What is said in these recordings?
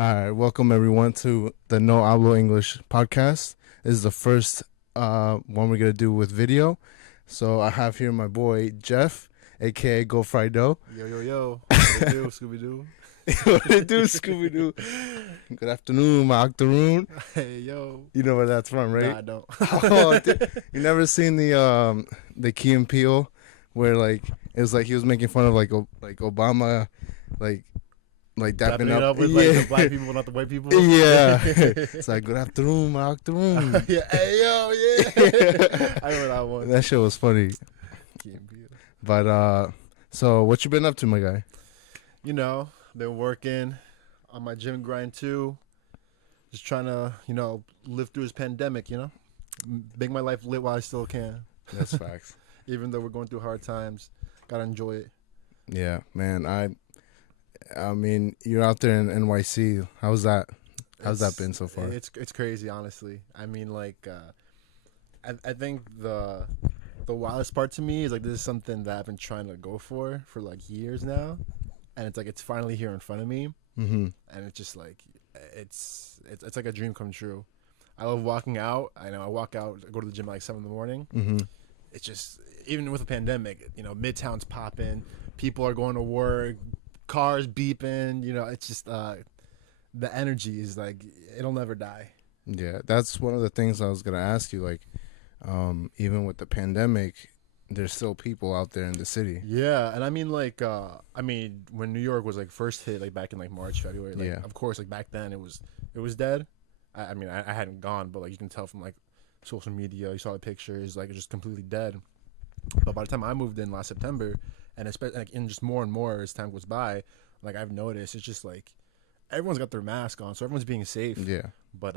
All right, welcome everyone to the No Hablo English podcast. This is the first one we're gonna do with video. So I have here my boy Jeff, aka gofrieddough. Yo, yo, yo. What it do, Scooby Doo? What it do, Scooby Doo? Good afternoon, my octoroon. Hey, yo. You know where that's from, Nah, right? I don't. Oh, you never seen the Key and Peele where like it was like he was making fun of like Obama, like dapping Dapping it up with like the black people, not the white people. Yeah. It's like, good afternoon, my octoroon. Yeah, hey, yo, yeah. I remember that one. That shit was funny. But so what you been up to, my guy? You know, been working on my gym grind too. Just trying to, live through this pandemic, make my life lit while I still can. That's facts. Even though we're going through hard times, gotta enjoy it. Yeah, man. I mean, you're out there in NYC. How's that? How's that been so far? It's crazy, honestly. I mean, I think the wildest part to me is like this is something that I've been trying to go for like years now, and it's like it's finally here in front of me, Mm-hmm. and it's just like it's like a dream come true. I love walking out. I walk out, I go to the gym at like 7 in the morning. Mm-hmm. It's just even with the pandemic, Midtown's popping, people are going to work, cars beeping. It's just the energy is like it'll never die. Yeah, that's one of the things I was gonna ask you. Like, even with the pandemic, there's still people out there in the city. Yeah, and I mean when New York was like first hit like back in like March, February, like Yeah. of course like back then it was dead. I hadn't gone, but like you can tell from like social media, you saw the pictures, like it's just completely dead. But by the time I moved in last September, and especially like in just more and more as time goes by, like I've noticed it's just like everyone's got their mask on, so everyone's being safe. Yeah. But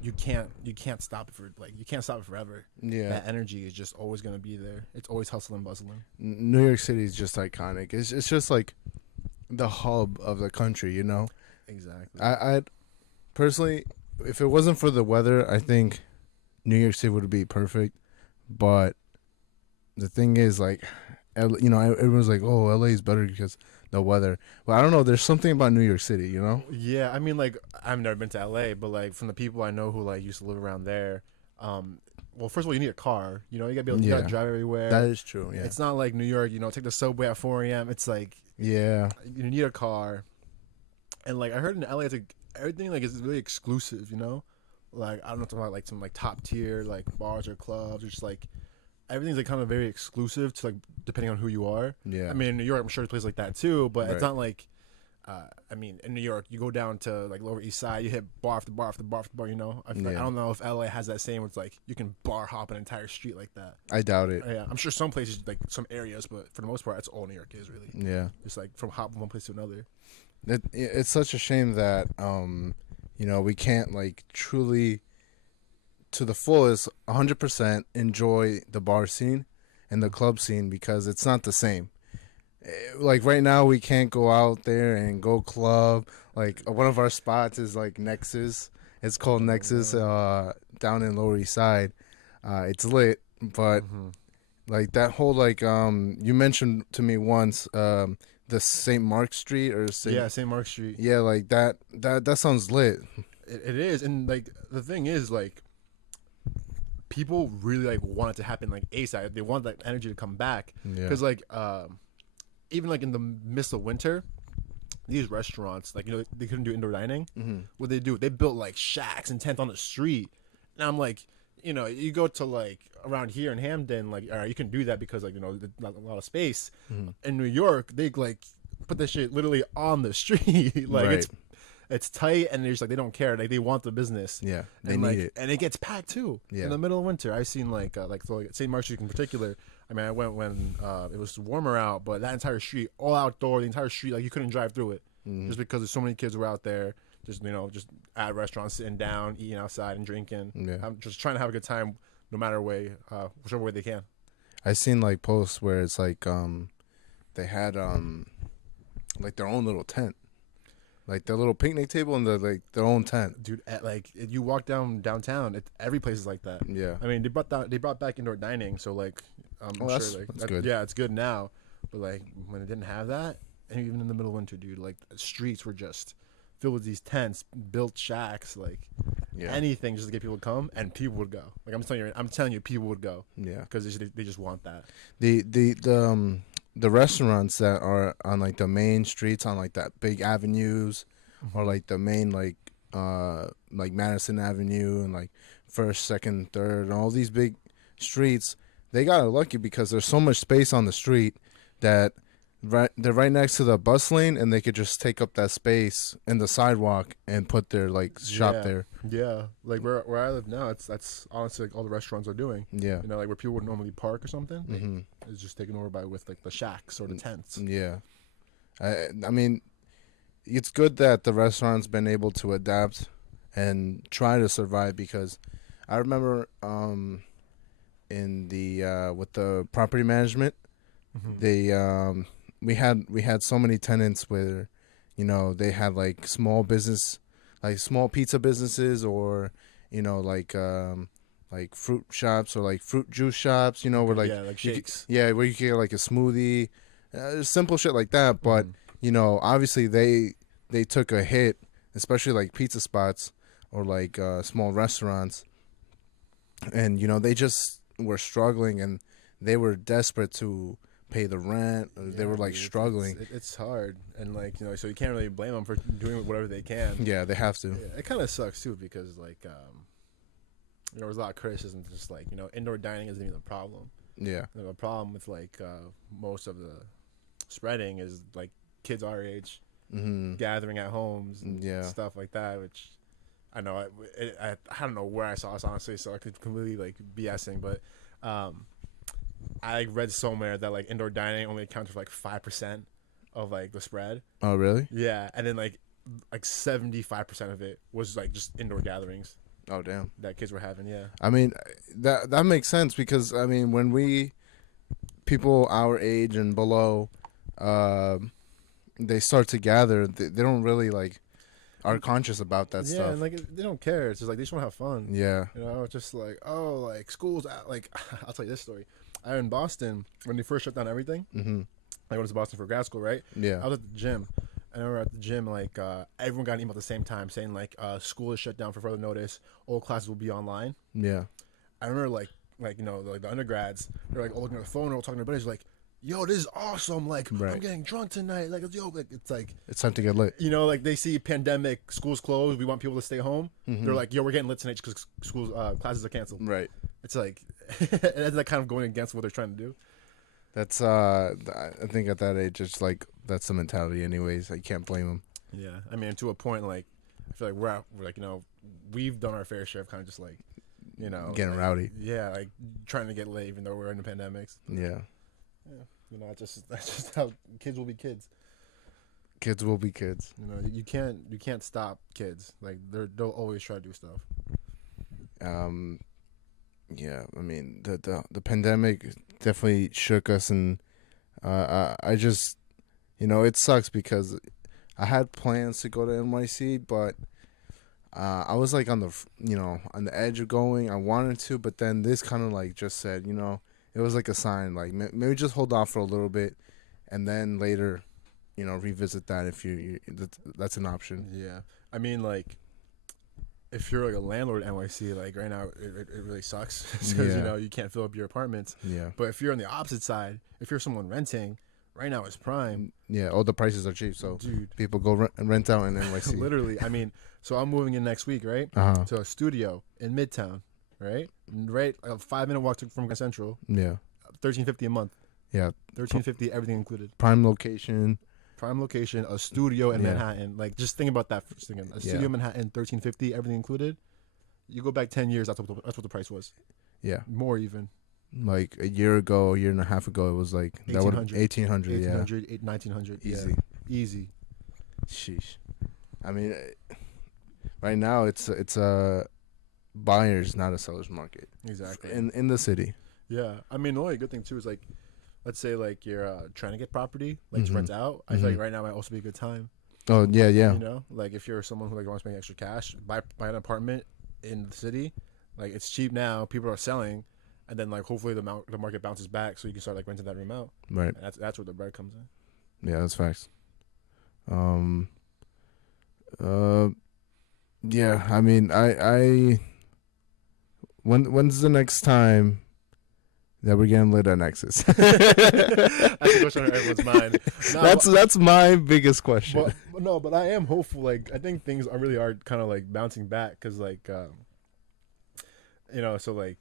you can't stop it you can't stop it forever. Yeah. That energy is just always gonna be there. It's always hustling, bustling. New York City is just iconic. It's just like the hub of the country, you know? Exactly. I personally, if it wasn't for the weather, I think New York City would be perfect. But the thing is, like, everyone's like, "Oh, LA is better because the weather." Well, I don't know. There's something about New York City, you know? Yeah, I mean, like I've never been to LA, but like from the people I know who like used to live around there, well, first of all, you need a car. You gotta be able to, you gotta drive everywhere. That is true. Yeah. It's not like New York. Take the subway at 4 a.m. It's like Yeah. you need a car, and like I heard in LA, it's like everything like is really exclusive. Like I don't know about like some like top tier like bars or clubs, or just like everything's like kind of very exclusive to like depending on who you are. Yeah. I mean, in New York, I'm sure there's places like that too, but Right. it's not like. I mean, in New York, you go down to like Lower East Side, you hit bar after bar after bar after bar. I don't know if LA has that same. Where it's like you can bar hop an entire street like that. I doubt it. Yeah, I'm sure some places, like some areas, but for the most part, that's all New York is really. Yeah. Just like from hop from one place to another. It's such a shame that we can't like truly to the fullest 100% enjoy the bar scene and the club scene because it's not the same. Like right now we can't go out there and go club. Like one of our spots is like Nexus. It's called Nexus down in Lower East Side. It's lit, but like that whole like you mentioned to me once the St. Mark Street or St. Mark Street. Yeah, like that sounds lit. It is, and like the thing is like people really like want it to happen like ASAP. They want that energy to come back because like even like in the midst of winter, these restaurants like they couldn't do indoor dining. What they do, they built like shacks and tents on the street, and I'm like, you go to like around here in Hamden, like all right, you can do that because like there's not a lot of space. In New York, they like put this shit literally on the street, like Right. it's tight, and they're just like they don't care, like they want the business. Yeah, they and need like, it. and it gets packed too. Yeah. In the middle of winter, I've seen like St. Mark Street in particular. I mean, I went when it was warmer out, but that entire street, all outdoor, the entire street, like you couldn't drive through it just because there's so many kids were out there, just at restaurants, sitting down, eating outside and drinking. Yeah. I'm just trying to have a good time, no matter whichever way they can. I seen like posts where it's like they had like their own little tent. Like their little picnic table and their own tent. Dude, like you walk downtown, every place is like that. Yeah. I mean, they brought back indoor dining, so like I'm sure that's good. Yeah, it's good now, but like when it didn't have that, and even in the middle of winter, dude, like the streets were just filled with these tents, built shacks, like anything just to get people to come, and people would go. Like I'm telling you, people would go. Yeah, because they just want that. The restaurants that are on like the main streets on like that big avenues, or like the main like Madison Avenue and like First, Second, Third, and all these big streets, they got lucky because there's so much space on the street that they're right next to the bus lane, and they could just take up that space in the sidewalk and put their like shop there. Yeah, like where I live now, that's honestly like all the restaurants are doing. Yeah, you know, like where people would normally park or something, it's just taken over by with like the shacks or the tents. Yeah, I mean, it's good that the restaurant's been able to adapt and try to survive, because I remember in the with the property management, they we had so many tenants where, you know, they had like small business, like small pizza businesses, or, you know, like fruit shops or like fruit juice shops, you know, where like shakes. Where you can get like a smoothie, simple shit like that. But you know, obviously they took a hit, especially like pizza spots or like small restaurants, and you know, they just were struggling, and they were desperate to pay the rent. They were like struggling. It's hard, and like, you know, so you can't really blame them for doing whatever they can. Yeah, they have to. Yeah, it kind of sucks too, because like there was a lot of criticism, just like, you know, indoor dining isn't even the problem. Yeah, you know, the problem with like most of the spreading is like kids our age gathering at homes and stuff like that, which I know I don't know where I saw this, honestly, so I could completely like BSing, but I read somewhere that like indoor dining only accounts for like 5% of like the spread. Oh, really? Yeah, and then like 75% of it was like just indoor gatherings. Oh, damn. That kids were having. Yeah. I mean, that makes sense, because I mean, when people our age and below, they start to gather, they don't really like are conscious about that stuff. Yeah, and like they don't care. It's just like they just want to have fun. Yeah. You know, it's just like, oh, like school's out. Like I'll tell you this story. I was in Boston when they first shut down everything. I went to Boston for grad school, right? Yeah. I was at the gym. And I remember at the gym, like everyone got an email at the same time saying like school is shut down for further notice. All classes will be online. Yeah. I remember like you know, like the undergrads, they're like all looking at the phone or talking to their buddies, like, yo, this is awesome. Like, I'm getting drunk tonight. Like, yo, like, it's like, it's time to get lit. You know, like they see pandemic, schools closed, we want people to stay home. They're like, yo, we're getting lit tonight because schools classes are canceled. Right. It's like, that's like kind of going against what they're trying to do. That's I think at that age, it's like that's the mentality, anyways. I can't blame them. Yeah, I mean, to a point, like I feel like we're like, you know, we've done our fair share of kind of just like, you know, getting like, rowdy. Yeah, like trying to get lit even though we're in the pandemics. Yeah. Yeah, you know, that's just how kids will be kids. Kids will be kids. You know, you can't stop kids. Like they'll always try to do stuff. Yeah, I mean the pandemic definitely shook us, and I just, you know, it sucks because I had plans to go to NYC, but I was like on the edge of going. I wanted to, but then this kind of like just said, you know, it was like a sign, like maybe just hold off for a little bit, and then later, you know, revisit that if that's an option. Yeah, I mean, like, if you're like a landlord at NYC, like right now, it really sucks because you know you can't fill up your apartments. Yeah. But if you're on the opposite side, if you're someone renting, right now it's prime. Yeah, all the prices are cheap, so dude, people go rent out in NYC. Literally, I mean, so I'm moving in next week, right? To a studio in Midtown, right? Right, a 5-minute walk from Grand Central. Yeah. $13.50 a month. Yeah. $13.50, everything included. Prime location, a studio in Manhattan. Like, just think about that for a second. A studio in Manhattan, $13.50, everything included. You go back 10 years, that's what the price was. Yeah. More even. Like a year and a half ago, it was like 1800. Yeah. 1900. Easy. Yeah. Easy. Sheesh. I mean, right now it's a buyer's, not a seller's market. Exactly. In the city. Yeah. I mean, the only good thing too is like, let's say like you're trying to get property, like to rent out. I feel like right now might also be a good time. Oh yeah. You know, like if you're someone who like wants to make extra cash, buy an apartment in the city. Like it's cheap now. People are selling, and then like hopefully the market bounces back, so you can start like renting that room out. Right. And that's where the bread comes in. Yeah, that's facts. Uh, yeah. I mean, when's the next time that we're getting lit at Nexus? That's a question on everyone's mind. No, That's my biggest question. but I am hopeful. Like, I think things are kind of like bouncing back because, like, so like,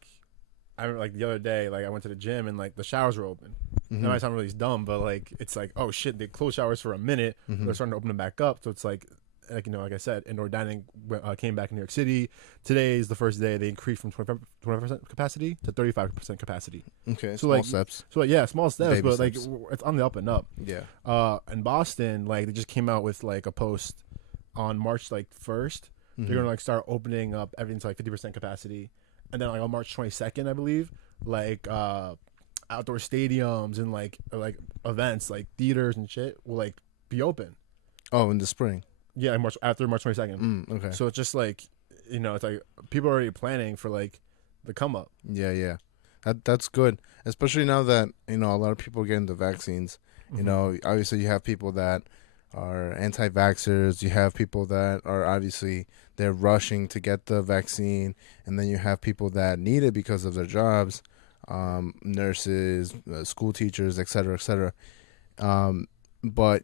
I remember like the other day, like I went to the gym and like the showers were open. That might sound really dumb, but like it's like, oh shit, they closed showers for a minute. They're starting to open them back up. So it's like I said, indoor dining came back in New York City. Today is the first day they increased from 25% capacity to 35% capacity. Okay, so small like steps. So like, yeah, small steps, Baby but steps. like it's on the up and up. Yeah. In Boston, like they just came out with like a post on March like 1st. They're gonna like start opening up everything to like 50% capacity, and then like on March 22nd, I believe, like outdoor stadiums and like events like theaters and shit will like be open. Oh, in the spring. Yeah, after March 22nd. Okay. So it's just like, it's like people are already planning for like the come up. Yeah. That's good, especially now that a lot of people are getting the vaccines. Obviously you have people that are anti-vaxxers. You have people that are obviously they're rushing to get the vaccine, and then you have people that need it because of their jobs, nurses, school teachers, et cetera, et cetera. But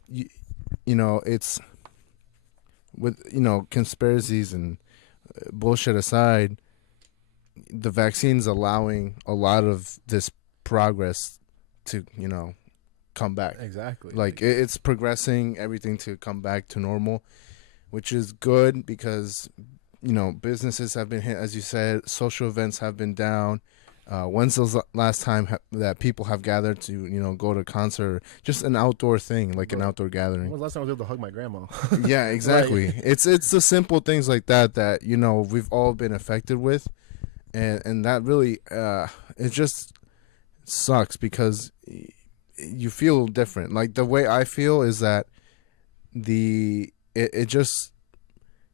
it's with conspiracies and bullshit aside, the vaccine's allowing a lot of this progress to come back. Exactly. Like it's progressing everything to come back to normal, which is good because businesses have been hit, as you said. Social events have been down. When's the last time that people have gathered to go to a concert, just an outdoor thing, like an outdoor gathering? When was the last time I was able to hug my grandma? Yeah, exactly. Right. It's the simple things like that we've all been affected with, and that really it just sucks because you feel different. Like the way I feel is that it just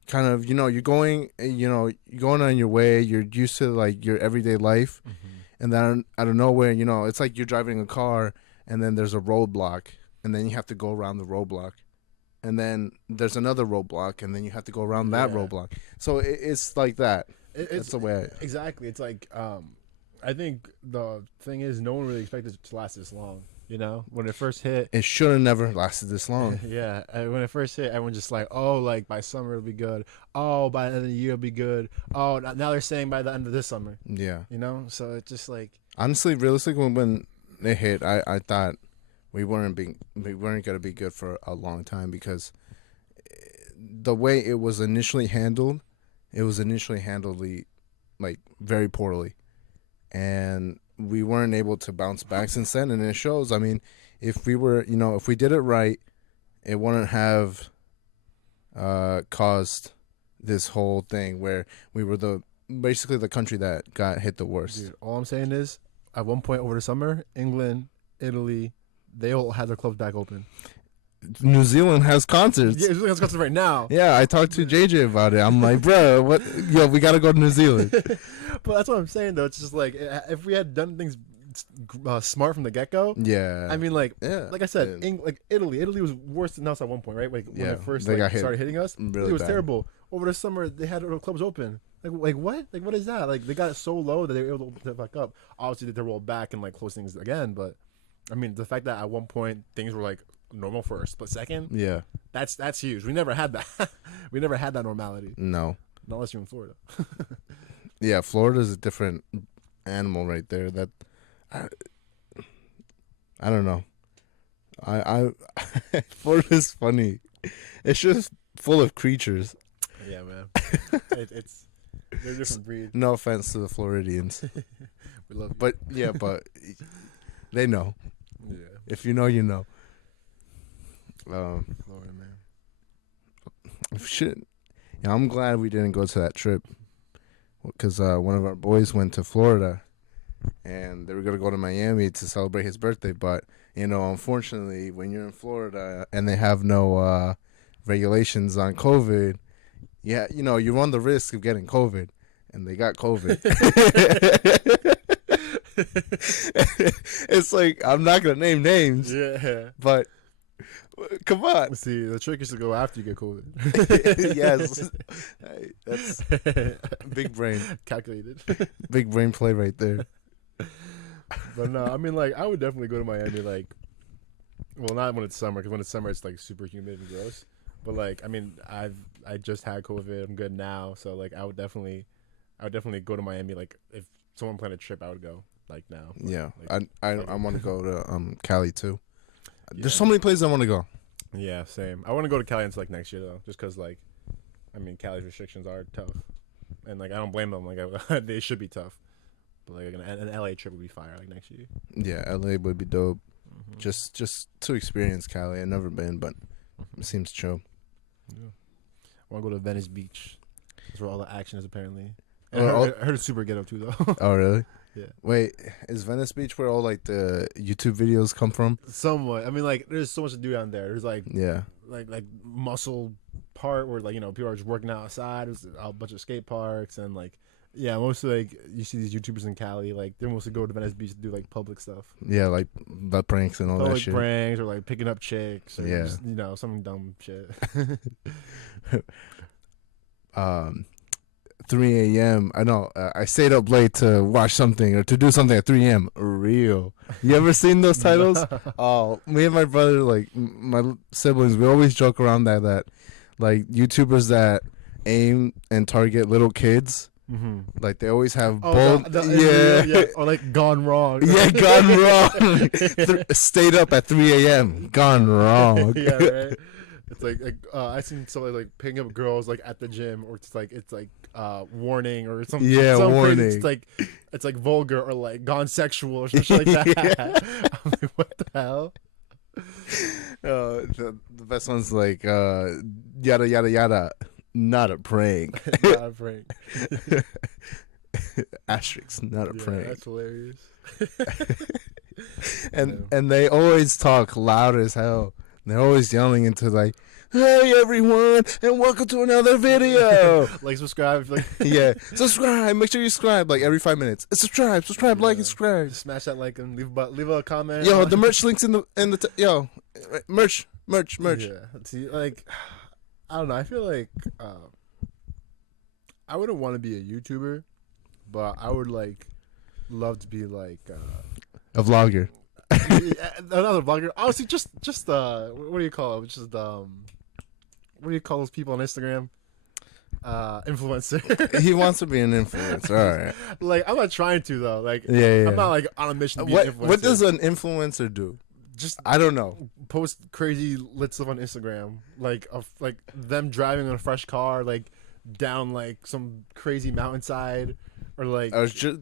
kind of you're going on your way. You're used to like your everyday life, and then out of nowhere, it's like you're driving a car, and then there's a roadblock, and then you have to go around the roadblock, and then there's another roadblock, and then you have to go around that roadblock. So it's like that. That's the way. Exactly. It's like I think the thing is, no one really expected it to last this long. When it first hit, it should have never lasted this long. Yeah, when it first hit, everyone just like, oh, like by summer it'll be good. Oh, by the end of the year it'll be good. Oh, now they're saying by the end of this summer. Yeah. So it's just like, honestly, realistically, when it hit, I thought we weren't gonna be good for a long time because the way it was initially handled, like very poorly, and we weren't able to bounce back since then, and it shows. I mean, if we were, if we did it right, it wouldn't have caused this whole thing where we were basically the country that got hit the worst. Dude, all I'm saying is, at one point over the summer, England, Italy, they all had their clubs back open. New Zealand has concerts. Yeah, New Zealand has concerts right now. Yeah, I talked to JJ about it. I'm like, bro, what? Yo, we gotta go to New Zealand. But that's what I'm saying, though. It's just like, if we had done things smart from the get go. Yeah. I mean, like I said, like Italy was worse than us at one point, right? Like when it first started hitting us, really it was bad. Terrible. Over the summer, they had clubs open. Like what? Like what is that? Like they got it so low that they were able to open it back up. Obviously, they rolled back and like close things again. But I mean, the fact that at one point things were like normal for a split second. Yeah. That's huge. We never had that. We never had that normality. No. Not unless you're in Florida. Yeah, Florida's a different animal right there. That I don't know. I Florida's funny. It's just full of creatures. Yeah, man. It's they're a different breed. No offense to the Floridians. We love you. But they know. Yeah. If you know, you know. Florida, man. Shit. Yeah, I'm glad we didn't go to that trip because one of our boys went to Florida and they were gonna go to Miami to celebrate his birthday. But unfortunately, when you're in Florida and they have no regulations on COVID, you run the risk of getting COVID, and they got COVID. It's like, I'm not gonna name names, Yeah. but Come on. See, the trick is to go after you get COVID. Yes. Hey, that's big brain. Calculated. Big brain play right there. But no, I mean, like, I would definitely go to Miami, like, well, not when it's summer, because when it's summer, it's, like, super humid and gross. But, like, I mean, I just had COVID. I'm good now. So, like, I would definitely go to Miami. Like, if someone planned a trip, I would go, like, now. But, Yeah. like, I want to go to Cali too. yeah. There's so many places I want to go. Yeah, same. I want to go to Cali until, like, next year, though, just because, like, I mean, Cali's restrictions are tough. And, like, I don't blame them. Like, they should be tough. But, like, an LA trip would be fire, like, next year. Yeah, LA would be dope. Just to experience Cali. I've never been, but it seems chill. Yeah. I want to go to Venice Beach. That's where all the action is, apparently. Oh, I heard it's super ghetto, too, though. Oh, really? Yeah. Wait, is Venice Beach where all like the YouTube videos come from? Somewhat. I mean, like, there's so much to do down there. There's, like, Yeah. like muscle part where, like, you know, people are just working outside. There's a bunch of skate parks and, like, yeah, mostly, like, you see these YouTubers in Cali, like, they mostly go to Venice Beach to do, like, public stuff. Yeah, like butt pranks and all that Public shit. pranks or, like, picking up chicks or, Yeah. just, you know, some dumb shit. 3 a.m. I know. I stayed up late to watch something or to do something at 3 a.m. Real. You ever seen those titles? Oh, me and my brother, like my siblings, we always joke around that like YouTubers that aim and target little kids. Mm-hmm. Like they always have Oh, bold, yeah, or like gone wrong. yeah, gone wrong. Stayed up at 3 a.m. Gone wrong. Yeah, right. It's like I seen somebody like picking up girls like at the gym, or it's like warning or something. Yeah, some warning. Crazy, it's like vulgar or like gone sexual or something like that. Yeah. I'm like, what the hell? The best one's like yada yada yada. Not a prank. Not a prank. Asterisk, not a prank. That's hilarious. And they always talk loud as hell. They're always yelling into like, "Hey everyone, and welcome to another video." Like, subscribe. Like, Yeah, subscribe. Make sure you subscribe like every 5 minutes. Subscribe, like, and subscribe. smash that like and leave a comment. Yo, the merch links in the yo, merch. Yeah. See, like, I don't know. I feel like I wouldn't want to be a YouTuber, but I would like love to be like A vlogger. another vlogger. Honestly, just what do you call it? Just what do you call those people on Instagram? Influencer. He wants to be an influencer. All right. Like, I'm not trying to though. Like, Yeah. I'm not like on a mission to be an influencer. What does an influencer do? Just I don't know. post crazy lit stuff on Instagram, like like them driving in a fresh car, like down like some crazy mountainside, or like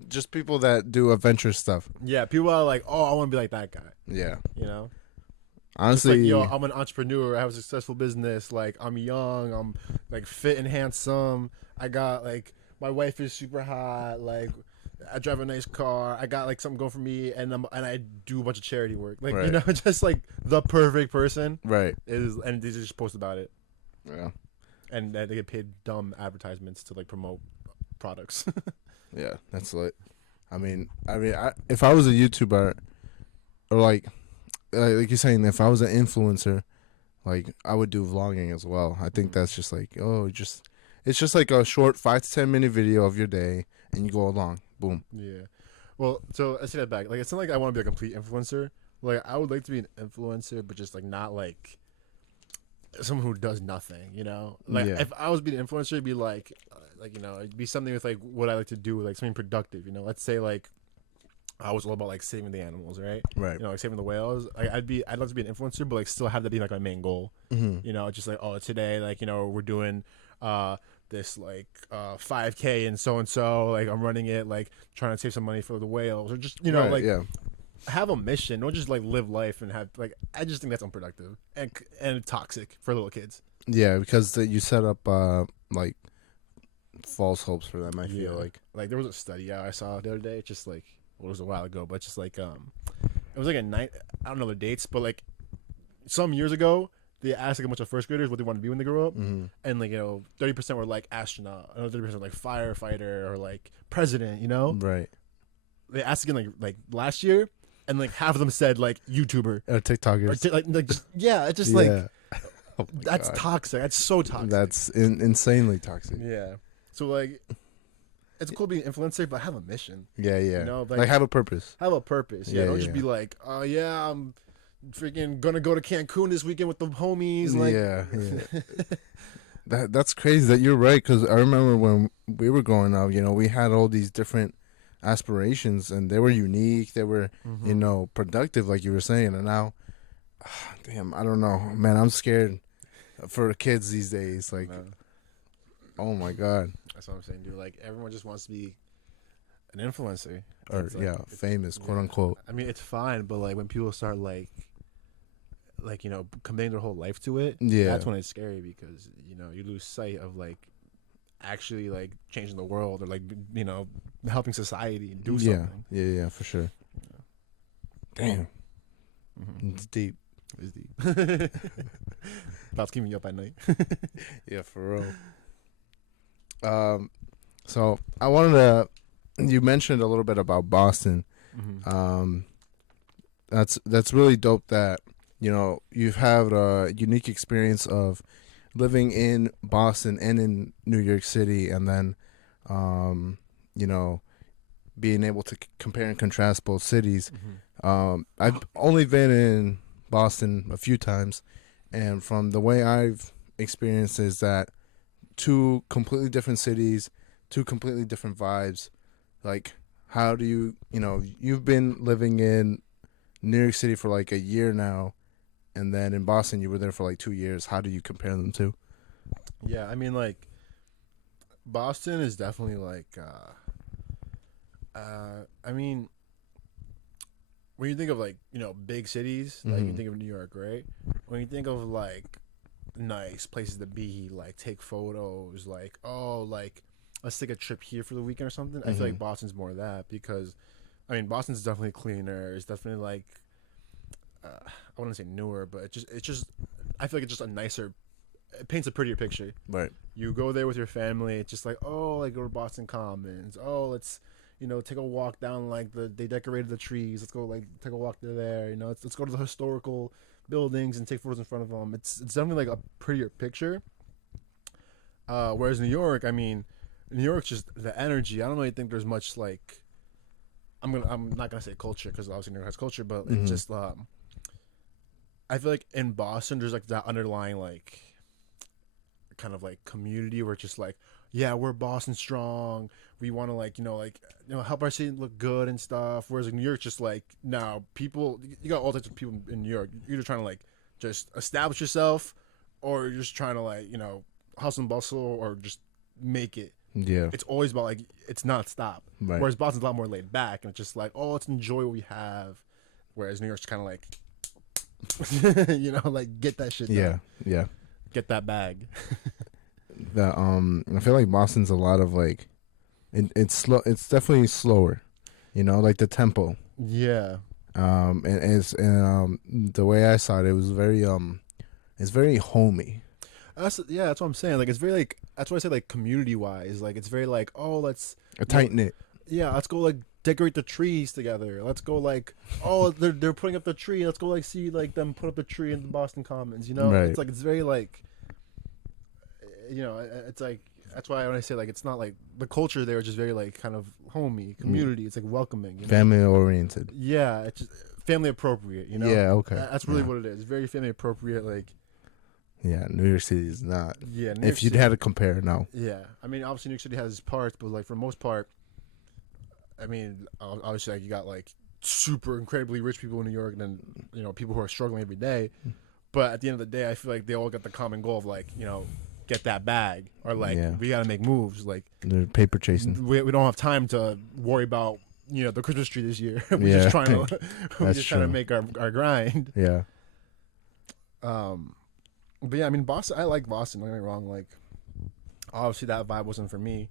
Just people that do adventure stuff. yeah, people are like, oh, I want to be like that guy, Yeah. you know. Just Honestly, like, yo, I'm an entrepreneur. I have a successful business. Like, I'm young. I'm like fit and handsome. I got like my wife is super hot. Like, I drive a nice car. I got like something going for me, and I do a bunch of charity work. Like, Right. you know, just like the perfect person right. is, and they just post about it, Yeah. and they get paid dumb advertisements to like promote products. Yeah, that's lit. I mean, if I was a YouTuber, or like you're saying, if I was an influencer, like I would do vlogging as well. I think that's just like, it's just like a short 5 to 10 minute video of your day, and you go along. Boom. Yeah. Well, so I say that back. Like, it's not like I want to be a complete influencer. Like, I would like to be an influencer, but just like not like someone who does nothing, you know? Like, Yeah. if I was being an influencer, it'd be like, you know, it'd be something with like what I like to do, like something productive, you know? Let's say like I was all about like saving the animals, right? Right. You know, like saving the whales. Like, I'd love to be an influencer, but like still have that be like my main goal. Mm-hmm. You know, just like, oh, today, like, you know, we're doing this like 5K and so, like, I'm running it, like trying to save some money for the whales, or just, you know, Right, like, yeah. have a mission. Don't just like live life and have like, I just think that's unproductive and toxic for little kids. Yeah, because you set up like false hopes for them. I feel like there was a study I saw the other day, just like, well, it was a while ago, but just like it was like a night, I don't know the dates, but like some years ago they asked like a bunch of first graders what they want to be when they grow up, mm-hmm. and like, you know, 30% were like astronaut, another 30% were like firefighter or like president, you know. Right. They asked again like last year, and like half of them said like YouTuber or TikTokers. or it's just like Oh my that's God. toxic. That's so toxic. That's insanely toxic. Yeah. So like, it's cool being an influencer, but have a mission. Yeah, yeah. You know, like have a purpose. Have a purpose. Yeah. Yeah, Don't just yeah. be like, oh yeah, I'm freaking gonna go to Cancun this weekend with the homies. Like, yeah. That's crazy that you're right, because I remember when we were growing up, we had all these different aspirations, and they were unique. They were, productive, like you were saying. And now, damn, I don't know, man. I'm scared for the kids these days. Like, oh my God. That's what I'm saying, dude. Like, everyone just wants to be an influencer, Or famous, quote unquote. I mean, it's fine, but like when people start like committing their whole life to it, that's when it's scary, because you lose sight of like actually like changing the world, or like helping society and do something. Yeah, for sure. Damn, it's deep. It's deep. That's keeping you up at night. Yeah, for real. So I wanted to. You mentioned a little bit about Boston. That's really dope that you've had a unique experience of living in Boston and in New York City, and then being able to compare and contrast both cities. I've only been in Boston a few times, and from the way I've experienced is that two completely different cities, two completely different vibes. Like, how do you've been living in New York City for like a year now, and then in Boston you were there for like 2 years. How do you compare them two? Yeah, I mean, like, Boston is definitely like I mean, when you think of like big cities, like you think of New York, right? When you think of like nice places to be, like take photos, like let's take a trip here for the weekend or something. I feel like Boston's more of that, because I mean, Boston's definitely cleaner. It's definitely like I wouldn't say newer, but it's just I feel like it's just a nicer. It paints a prettier picture. Right. You go there with your family. It's just like, oh, like go to Boston Commons. Oh, let's take a walk down, like they decorated the trees. Let's go like take a walk there. Let's go to the historical buildings and take photos in front of them. It's definitely like a prettier picture. Whereas New York, I mean, New York's just the energy. I don't really think there's much like. I'm not gonna say culture, because obviously New York has culture, but it's just I feel like in Boston there's like that underlying like kind of like community where it's just like, yeah, we're Boston strong. We want to like help our city look good and stuff. Whereas in New York, just like now, people, you got all types of people in New York. You're either trying to like just establish yourself, or you're just trying to like hustle and bustle, or just make it. Yeah. It's always about like it's not stop. Right. Whereas Boston's a lot more laid back, and it's just like, oh, let's enjoy what we have. Whereas New York's kind of like, like get that shit done. Yeah. Get that bag. I feel like Boston's a lot of like, it's slow. It's definitely slower, like the tempo. Yeah. And the way I saw it, it was very it's very homey. That's what I'm saying. Like, it's very like, that's why I say like community wise, like it's very like, oh, let's A tight knit. Yeah, let's go like decorate the trees together. Let's go like, oh, they're putting up the tree. Let's go like see like them put up the tree in the Boston Commons. Right. It's like it's very like, it's like, that's why when I say like it's not like the culture there is just very like kind of homey community. It's like welcoming, family oriented. Yeah, it's just family appropriate. Yeah, okay. That's really what it is. It's very family appropriate. Like, yeah, New York City is not. Yeah, if you'd had to compare, no. Yeah, I mean, obviously New York City has its parts, but like for the most part, I mean, obviously like you got like super incredibly rich people in New York, and then people who are struggling every day. But at the end of the day, I feel like they all got the common goal of like get that bag, or like we got to make moves. Like they're paper chasing. We don't have time to worry about the Christmas tree this year. We're just trying to make our grind. Yeah. But yeah, I mean Boston. I like Boston. Don't get me wrong. Like, obviously that vibe wasn't for me,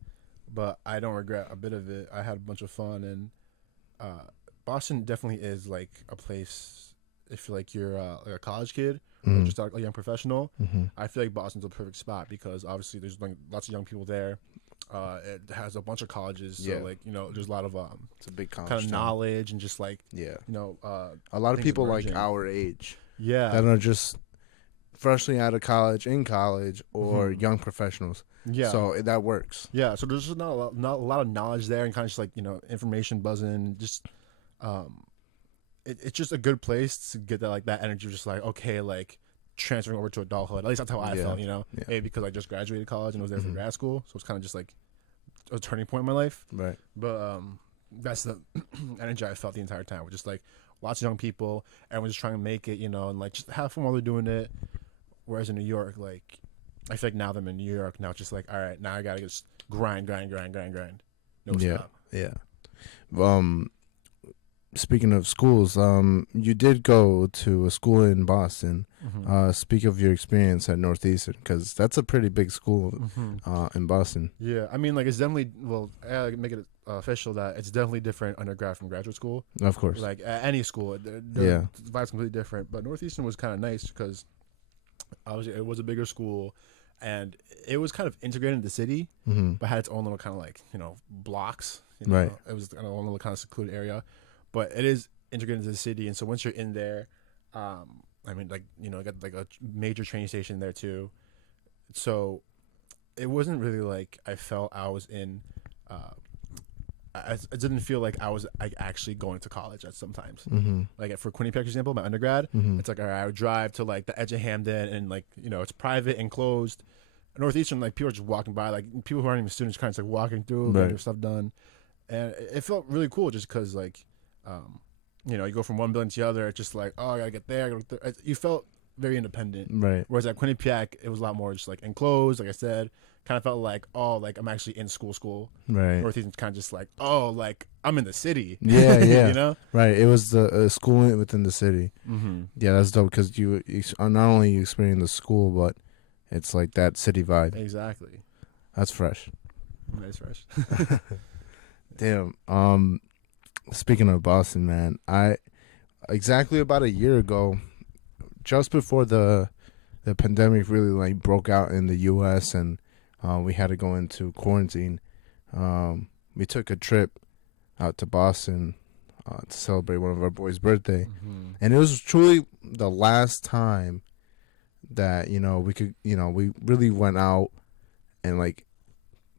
but I don't regret a bit of it. I had a bunch of fun, and Boston definitely is like a place. If like you're like a college kid or just a young professional, I feel like Boston's a perfect spot, because obviously there's like lots of young people there. It has a bunch of colleges, so Yeah. like there's a lot of It's a big college kind of town. knowledge and just like Yeah. A lot of things people emerging. like our age Yeah, that are just freshly out of college, in college, or Mhm. young professionals. yeah. So that works. Yeah, so there's just not a lot of knowledge there, and kind of just like information buzzing. Just it's just a good place to get that like that energy of just like okay, like transferring over to adulthood. At least that's how I Yeah. felt, Yeah. Maybe because I just graduated college and was there for Mhm. grad school, so it's kind of just like a turning point in my life. Right. But that's the energy I felt the entire time. With just like lots of young people, everyone just trying to make it, and like just have fun while they're doing it. Whereas in New York, like I feel like now that I'm in New York, now it's just like all right, now I gotta just grind. No Yeah. stop. Yeah. Speaking of schools, you did go to a school in Boston. Mhm. Speak of your experience at Northeastern, because that's a pretty big school Mhm. in Boston. Yeah, I mean, like it's definitely I gotta make it official that it's definitely different undergrad from graduate school. Of course. Like at any school, the Yeah. vibe's completely different. But Northeastern was kind of nice because obviously it was a bigger school, and it was kind of integrated into the city, Mm-hmm. but had its own little kind of like blocks. Right. It was kind of own little kind of secluded area, but it is integrated into the city. And so once you're in there, I mean, like got like a major train station there too. So it wasn't really like I felt I was in. I didn't feel like I was like actually going to college at sometimes. Mm-hmm. Like for Quinnipiac, for example, my undergrad, Mm-hmm. it's like all right, I would drive to like the edge of Hamden, and like it's private and closed. Northeastern, like people are just walking by, like people who aren't even students, kind of just like walking through, getting Right. their stuff done, and it felt really cool just because like, you go from one building to the other. It's just like I gotta get there. You felt very independent. Right. Whereas at Quinnipiac, it was a lot more just like enclosed. Like I said, kind of felt like like I'm actually in school. Right. Northeastern's kind of just like like I'm in the city. Yeah. Yeah. know. Right. It was the school within the city. Mm-hmm. Yeah, that's dope because you not only you experience the school, but it's like that city vibe. Exactly. That's fresh. Nice fresh. Damn. Speaking of Boston, man, I exactly about a year ago, just before the pandemic really like broke out in the U.S. and we had to go into quarantine. We took a trip out to Boston to celebrate one of our boys' birthday, Mm-hmm. and it was truly the last time that we could we really went out and like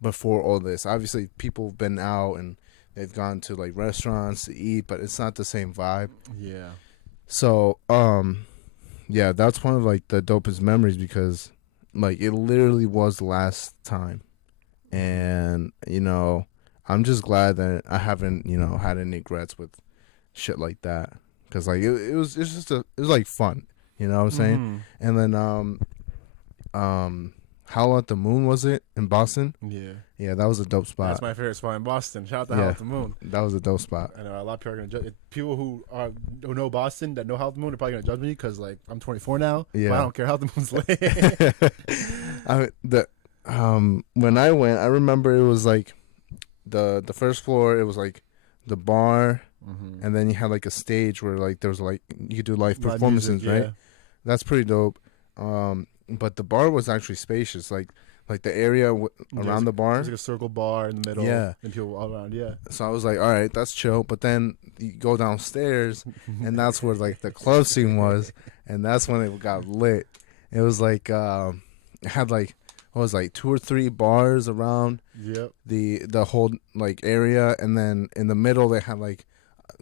before all this. Obviously, people have been out and they've gone to like restaurants to eat, but it's not the same vibe. Yeah. So, yeah, that's one of like the dopest memories because like it literally was the last time. And, I'm just glad that I haven't, had any regrets with shit like that. Cause like it was like fun, you know what I'm saying? Mhm. And then, Howl at the Moon, was it in Boston? Yeah. Yeah, that was a dope spot. That's my favorite spot in Boston. Shout out to Yeah. Howl at the Moon. That was a dope spot. I know a lot of people are gonna judge. People who know Boston that know Howl at the Moon are probably gonna judge me because like I'm 24 now. Yeah. But I don't care. Howl at the Moon's lit. When I went, I remember it was like the first floor. It was like the bar, Mm-hmm. and then you had like a stage where like there was like you could do live Live performances, music, right? yeah. That's pretty dope. But the bar was actually spacious, like the area around the bar. There's like a circle bar in the middle. Yeah. And people all around. Yeah. So I was like, all right, that's chill. But then you go downstairs, and that's where like the club scene was, and that's when it got lit. It was like it had like what was it, like 2 or 3 bars around Yep. the whole like area, and then in the middle they had like,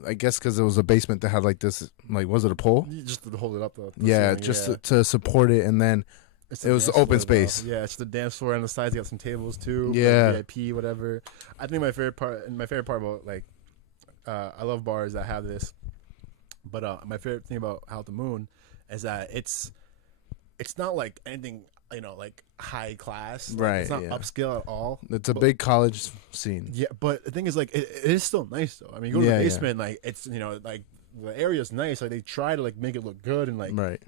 I guess because it was a basement, they had like this, like, was it a pole? Just to hold it up though. Yeah, just to support it, and then It's it the was dance open floor, though. space. Yeah, it's the dance floor on the sides. You got some tables too. Yeah. like VIP, whatever. I think my favorite part about like, I love bars that have this, but my favorite thing about Howl at the Moon is that it's not like anything like high class. Like, Right, It's not yeah. upscale at all. It's a big college scene. Yeah, but the thing is, like, it is still nice though. I mean, you go to Yeah, the yeah. basement, like it's like the area's nice. Like they try to like make it look good and like Right.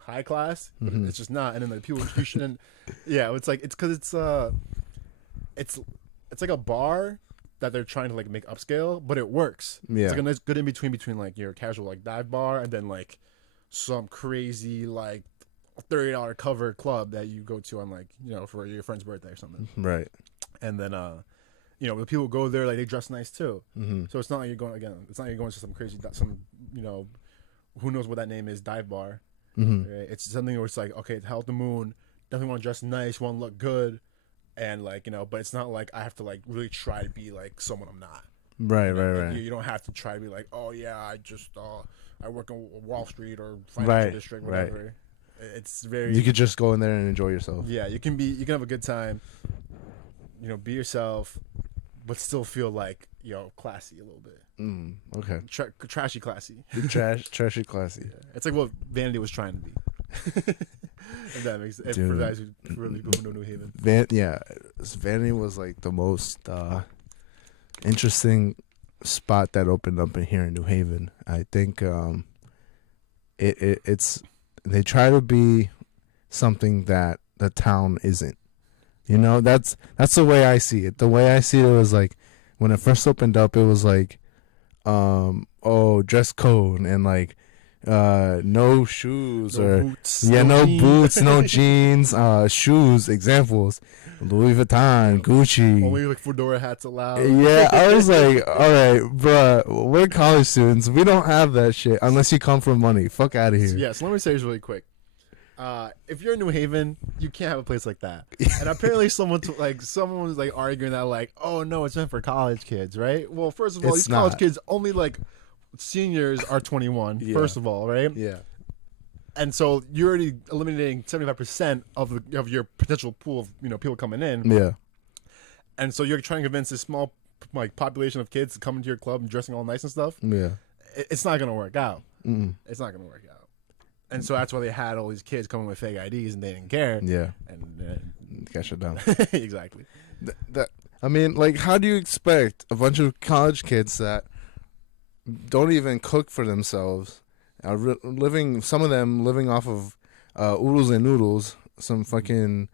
high class, but Mhm. it's just not. And then like people you shouldn't. Yeah, it's like it's because it's like a bar that they're trying to like make upscale, but it works. Yeah. It's like a nice good in between like your casual like dive bar and then like some crazy like $30 cover club that you go to on like for your friend's birthday or something. Right. and then you know, the people go there like they dress nice too. Mm-hmm. So it's not like you're going again. It's not like you're going to some crazy, some, you know, who knows what that name is, dive bar. Mm-hmm. Right? It's something where it's like, okay, to help the moon, definitely want to dress nice, want to look good, and like, you know, but it's not like I have to like really try to be like someone I'm not. Right, You know? right. You don't have to try to be like, oh yeah, I work on Wall Street or financial district, whatever. Right. It's very. You could just go in there and enjoy yourself. Yeah, you can have a good time. You know, be yourself, but still feel like, you know, classy a little bit. Okay. Trashy classy. Trashy classy. Yeah. It's like what Vanity was trying to be. If that makes sense. For guys who really people who know New Haven. Vanity was like the most interesting spot that opened up in here in New Haven. I think it's they try to be something that the town isn't. You know, that's the way I see it. The way I see it was like when it first opened up, it was like, dress code and like no shoes Boots, no jeans. boots, no jeans, shoes, examples, Louis Vuitton, Gucci. Only like fedora hats allowed. Yeah, I was like, all right, bruh, we're college students. We don't have that shit unless you come for money. Fuck out of here. Yeah, so let me say this really quick. If you're in New Haven, you can't have a place like that. And apparently someone was like arguing that like, oh no, it's meant for college kids, right? Well, first of all, It's these college not. kids only like seniors are 21. Yeah. First of all, right? Yeah. And so you're already eliminating 75% of your potential pool of, you know, people coming in. Yeah. And so you're trying to convince this small like population of kids to come into your club and dressing all nice and stuff. Yeah. It's not gonna work out. Mm. It's not gonna work out. And so that's why they had all these kids coming with fake IDs and they didn't care. Yeah. And Got shut down. exactly. I mean, like, how do you expect a bunch of college kids that don't even cook for themselves, some of them living off of oodles and noodles, some fucking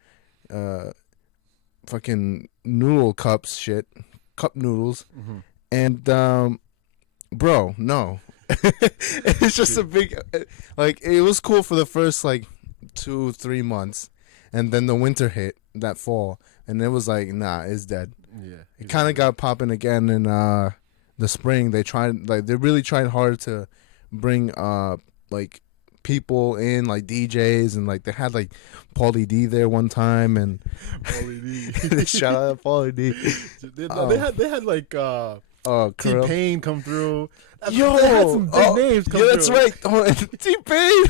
noodle cups shit, cup noodles, and bro, no. It's just a big, like, it was cool for the first like 2-3 months, and then the winter hit that fall, and it was like, nah, it's dead. Yeah. It kind of got popping again in the spring. They really tried hard to bring like people in, like DJs, and like they had like Pauly D there one time, and Pauly D. shout out to Pauly D. They had like T-Pain come through. Yo, they had some big names come that's through. right. Oh, T-Pain.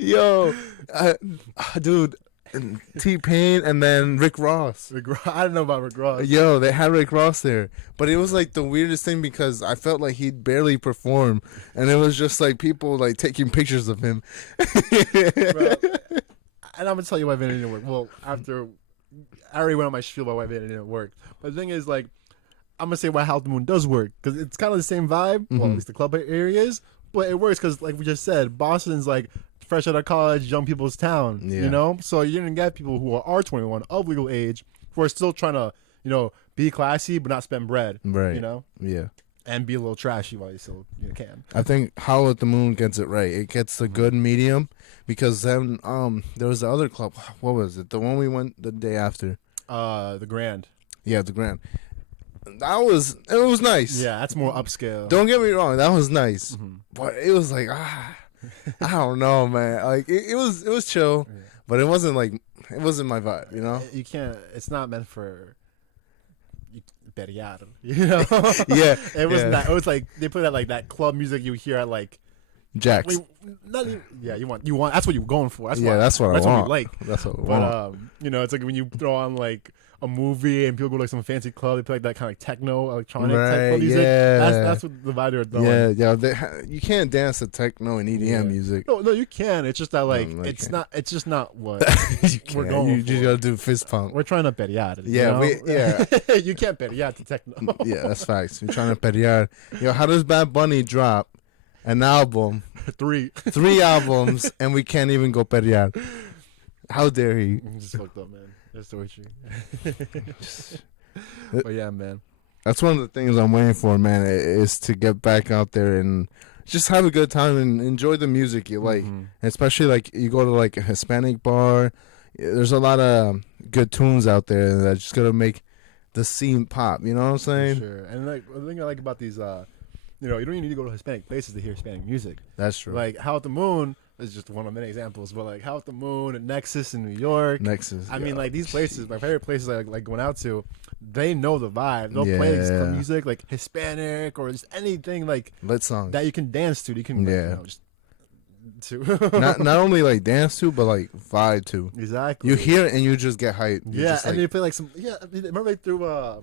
Yo, dude, T-Pain, and then Rick Ross. I don't know about Rick Ross. Yo, they had Rick Ross there, but it was like the weirdest thing because I felt like he'd barely perform, and it was just like people like taking pictures of him. Bro, and I'm gonna tell you why Vanity didn't work. Well, after I already went on my spiel about why Vanity didn't work, but the thing is, like, I'm gonna say why How the Moon does work because it's kind of the same vibe. Well, at least the club area is, but it works because, like we just said, Boston's like fresh out of college, young people's town. Yeah. You know, so you're gonna get people who are 21 of legal age who are still trying to, you know, be classy but not spend bread. Right. You know. Yeah. And be a little trashy while you still can. I think Howl at the Moon gets it right. It gets the good medium because then there was the other club. What was it? The one we went the day after. The Grand. Yeah, the Grand. It was nice. Yeah, that's more upscale. Don't get me wrong, that was nice, but it was like I don't know, man. Like it was chill, but it wasn't my vibe, you know. You can't. It's not meant for. Periado, you know. Yeah, it wasn't that. It was like they put that like that club music you hear at like Jack's. Not even, yeah, you want. That's what you're going for. That's what I want. What you like. That's what I but, want. you know, it's like when you throw on like a movie and people go to like some fancy club, they play like that kind of like techno, electronic techno music. Yeah. That's what the vibe they're doing. Yeah. You can't dance to techno and EDM music. No, you can. It's just that like it's not. It's just not what we're going for. You just gotta do fist pump. We're trying to periar. Yeah, you can't periar to techno. Yeah, that's facts. We're trying to periar. Yo, how does Bad Bunny drop an album, 3 albums, and we can't even go periar? How dare he? Just fucked up, man. That's torture. But yeah, man. That's one of the things I'm waiting for, man, is to get back out there and just have a good time and enjoy the music you like. Especially like you go to like a Hispanic bar. There's a lot of good tunes out there that's just gonna make the scene pop. You know what I'm saying? Sure. And like the thing I like about these, you don't even need to go to Hispanic places to hear Hispanic music. That's true. Like How at the Moon is just one of many examples, but like How at the Moon and Nexus in New York. Nexus. I mean, like these places, my favorite places I like going out to, they know the vibe. They'll play this club music like Hispanic or just anything like lit songs that you can dance to. You can just to not only like dance to, but like vibe to. Exactly. You hear it and you just get hyped. Yeah, and they play like some. Yeah, remember they threw on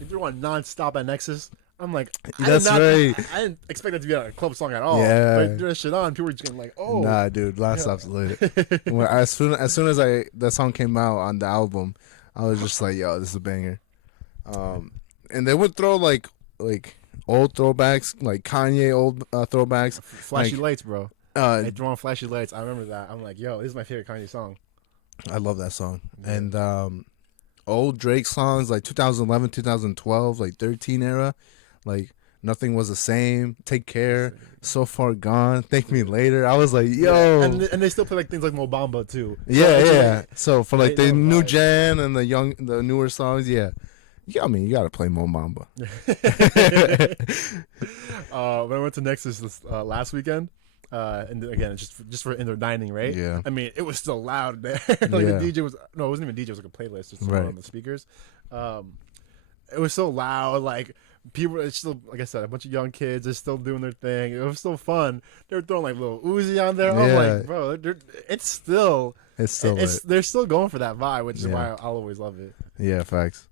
nonstop at Nexus. I'm like, that's right. I didn't expect that to be a club song at all. Yeah, but threw that shit on. People were just getting like, oh, nah, dude, nonstop's lit. As soon as that song came out on the album, I was just like, yo, this is a banger. And they would throw like old throwbacks, like Kanye old throwbacks, Flashy like, Lights, bro. They throw on Flashy Lights. I remember that. I'm like, yo, this is my favorite Kanye song. I love that song. Yeah. And old Drake songs like 2011, 2012, like 13 era, like Nothing Was the Same, Take Care, So Far Gone, Thank Me Later. I was like, yo. And they still play like things like Mo Bamba too. Yeah. Like, so for like the new gen and the newer songs, yeah. Yeah, I mean, you gotta play Mo Bamba. When I went to Nexus last weekend, and again, just for indoor dining, right? Yeah. I mean, it was still loud there. Like the DJ was it wasn't even DJ. It was like a playlist just on the speakers. It was so loud. Like people, it's still, like I said, a bunch of young kids are still doing their thing. It was still fun. They were throwing like little Uzi on there. I'm like, bro, it's still they're still going for that vibe, which is why I'll always love it. Yeah, facts.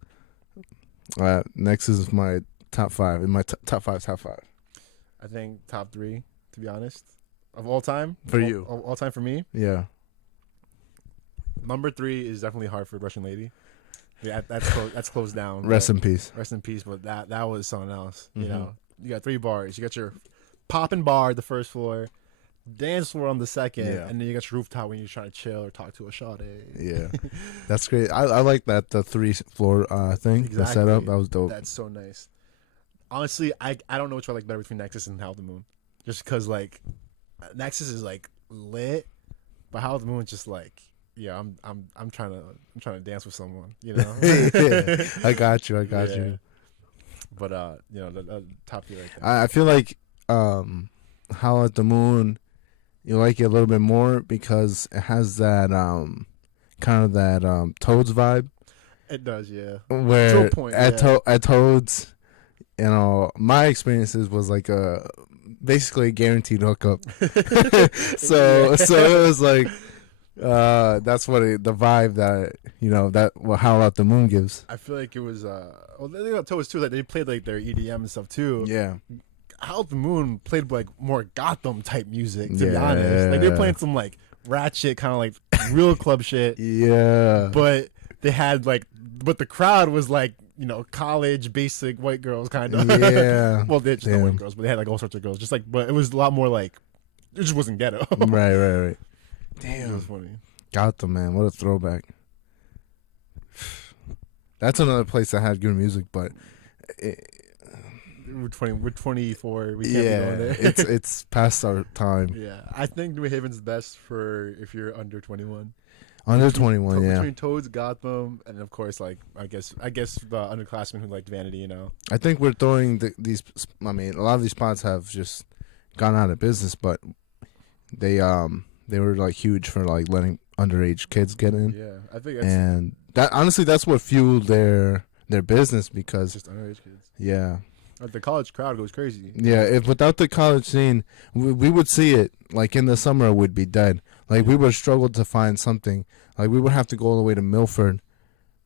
Next is my top 5. In my top five. I think top 3, to be honest, of all time. For you, all time for me. Yeah. Number 3 is definitely Hartford Russian Lady. Yeah, that's closed down. Rest in peace. Rest in peace. But that was something else. You know, you got 3 bars. You got your popping bar at the first floor, dance floor on the second, and then you got your rooftop when you're trying to chill or talk to a shawty. Yeah, that's great. I like that the 3-floor thing. Exactly. The setup, that was dope. That's so nice. Honestly, I don't know which I like better between Nexus and How the Moon, just because like Nexus is like lit, but How the Moon is just like, yeah, I'm trying to dance with someone, you know. Yeah, I got you. But the top 3 right there. I feel like How at the Moon, you like it a little bit more because it has that kind of that Toads vibe. It does, yeah. Where to a point, at Toads, you know, my experiences was like basically a guaranteed hookup. so it was like that's what the vibe that that How at the Moon gives. I feel like it was the thing about Toads too, that they played like their EDM and stuff too. Yeah. How at the Moon played like more Gotham type music, to be honest. Like they're playing some like ratchet kind of like real club shit. Yeah. But they had but the crowd was like, college basic white girls kind of. Yeah. Well, they're just not white girls, but they had like all sorts of girls. Just like, but it was a lot more like, it just wasn't ghetto. Right. Damn. It was funny. Gotham, man, what a throwback. That's another place that had good music, but we're 24. We can't be going there. it's past our time. Yeah, I think New Haven's best for if you're under 21. Under 21, yeah. Between Toads, Gotham, and of course, like I guess the underclassmen who liked Vanity. I think we're throwing these. I mean, a lot of these spots have just gone out of business, but they were like huge for like letting underage kids get in. Yeah, I think that honestly that's what fueled their business, because just underage kids. Yeah. The college crowd goes crazy. Yeah, if without the college scene, we would see it. Like in the summer, we'd be dead. Like we would struggle to find something. Like we would have to go all the way to Milford,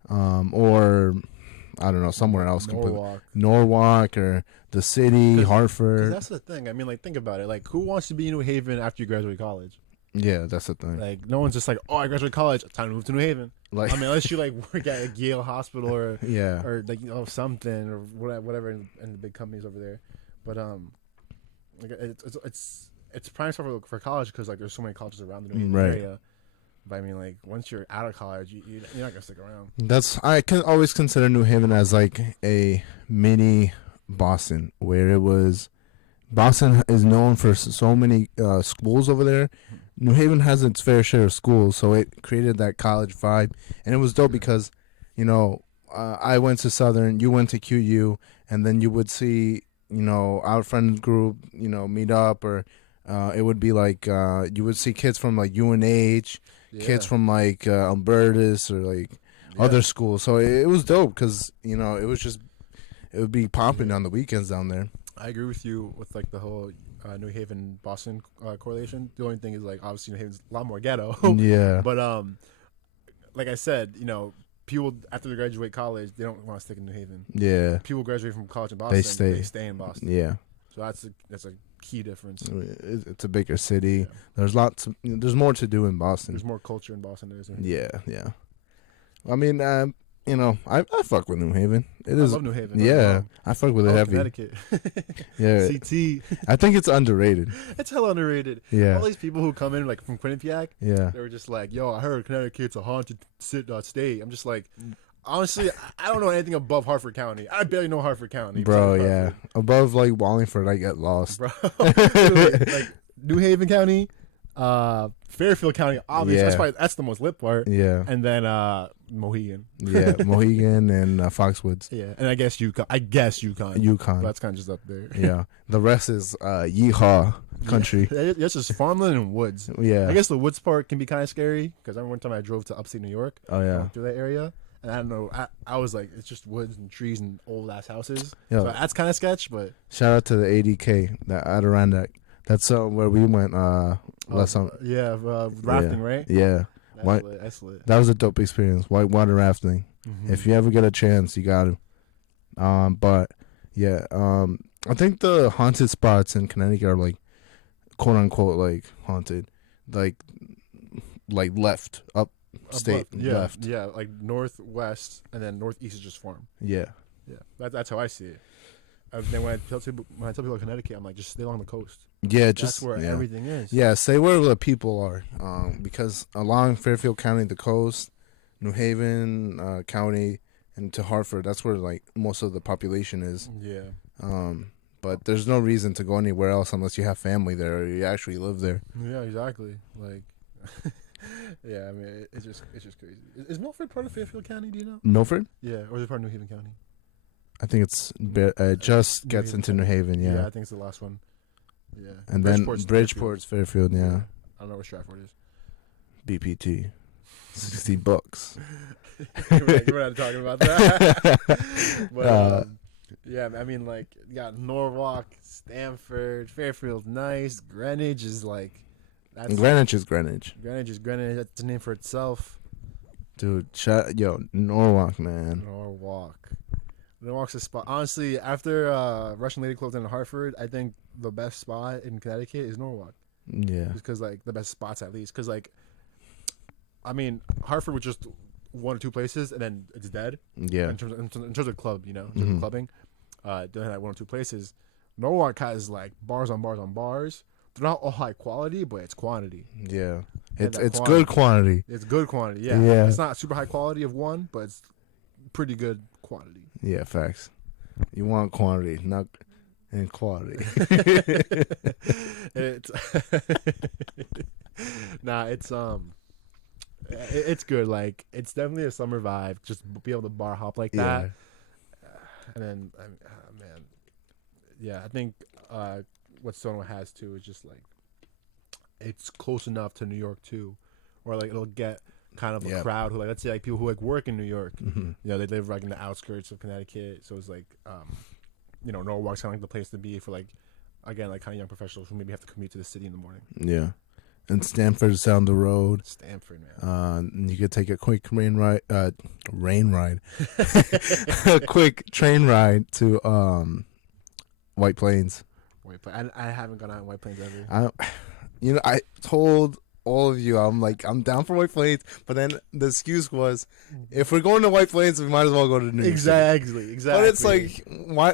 or I don't know, somewhere else. Norwalk or the city, Hartford. That's the thing. I mean, like think about it. Like who wants to be in New Haven after you graduate college? Yeah, that's the thing. Like no one's just like, oh, I graduated college, time to move to New Haven. Like, I mean, unless you like work at a Yale hospital or or like something or whatever in the big companies over there. But like it's prime stuff for college because like there's so many colleges around the New Haven area. But I mean, like once you're out of college, you're not gonna stick around. I can always consider New Haven as like a mini Boston, where it was Boston is known for so many schools over there. New Haven has its fair share of schools, so it created that college vibe, and it was dope because, you know, I went to Southern, you went to QU, and then you would see, you know, our friend group, you know, meet up, or it would be like you would see kids from like UNH, kids from like Albertus or like other schools. So it was dope because, you know, it would be popping on the weekends down there. I agree with you with like the whole New Haven Boston correlation. The only thing is like obviously New Haven's a lot more ghetto. Yeah. But like I said, you know, people after they graduate college, they don't want to stick in New Haven. Yeah. People graduate from college in Boston, they stay in Boston. Yeah. So that's a key difference. It's a bigger city. Yeah. There's more to do in Boston. There's more culture in Boston than there is in Yeah. I mean, you know, I fuck with New Haven. I love New Haven. Yeah, I fuck with it heavy. Connecticut. Yeah. CT. I think it's underrated. It's hella underrated. Yeah. All these people who come in like from Quinnipiac, yeah, they were just like, "Yo, I heard Connecticut's a haunted state." I'm just like, honestly, I don't know anything above Hartford County. I barely know Hartford County. Bro, yeah. Above like Wallingford, I get lost. Bro, like New Haven County, Fairfield County, obviously that's the most lit part. Yeah. And then Mohegan. Yeah, Mohegan and Foxwoods. Yeah, and I guess Yukon. Yukon. That's kind of just up there. Yeah. The rest is Yeehaw country. Yeah, it's just farmland and woods. Yeah. I guess the woods part can be kind of scary because I remember one time I drove to upstate New York. Oh yeah. Through that area. And I don't know, I was like, it's just woods and trees and old ass houses. Yo. So that's kind of sketch, but shout out to the ADK, the Adirondack. That's where we went last summer. Yeah, rafting, right? Yeah. That's lit. That was a dope experience. Whitewater rafting. Mm-hmm. If you ever get a chance, you got to. But yeah, I think the haunted spots in Connecticut are like, quote unquote, like haunted, like left up state left. Yeah, like northwest and then northeast is just farm. Yeah. That's how I see it. Then when I tell people Connecticut, I'm like, just stay along the coast. Yeah, that's where everything is. Yeah, stay where the people are. Because along Fairfield County, the coast, New Haven County, and to Hartford, that's where like most of the population is. Yeah. But there's no reason to go anywhere else unless you have family there or you actually live there. Yeah, exactly. Like, yeah, I mean, it's just crazy. Is Milford part of Fairfield County? Do you know? Milford? Yeah, or is it part of New Haven County? I think it just gets into New Haven. Yeah, I think it's the last one. Yeah, and then Bridgeport's Fairfield. Yeah, I don't know where Stratford is. BPT, $60. We're not talking about that. But yeah, I mean, like, you got Norwalk, Stamford, Fairfield, nice. Greenwich is like, Greenwich is Greenwich. Greenwich is Greenwich. That's a name for itself. Dude, Norwalk, man. Norwalk's a spot. Honestly, after Russian Lady closed in Hartford, I think the best spot in Connecticut is Norwalk. Yeah. Just because, like, the best spots at least. Because, like, I mean, Hartford was just one or two places, and then it's dead. Yeah. In terms of club, you know, in terms of clubbing, they had like one or two places. Norwalk has like bars on bars on bars. They're not all high quality, but it's quantity. Yeah. It's good quantity. It's good quantity. Yeah. It's not super high quality of one, but it's pretty good quantity. Yeah, facts. You want quantity, not in quality. It's it's good. Like, it's definitely a summer vibe. Just be able to bar hop like that. And then, man, yeah, I think what Sonoma has too is just like, it's close enough to New York too, or like it'll get kind of a crowd who, like, let's say like people who like work in New York. Mm-hmm. You know, they live like in the outskirts of Connecticut, so it's like, you know, Norwalk's kind of like the place to be for, like, again, like kind of young professionals who maybe have to commute to the city in the morning. Yeah. And Stamford's down the road. Stanford, man. You could take a quick rain ride, a quick train ride to White Plains. I haven't gone out in White Plains ever. I told all of you, I'm down for White Plains, but then the excuse was, if we're going to White Plains, we might as well go to New York. Exactly. But it's like, why?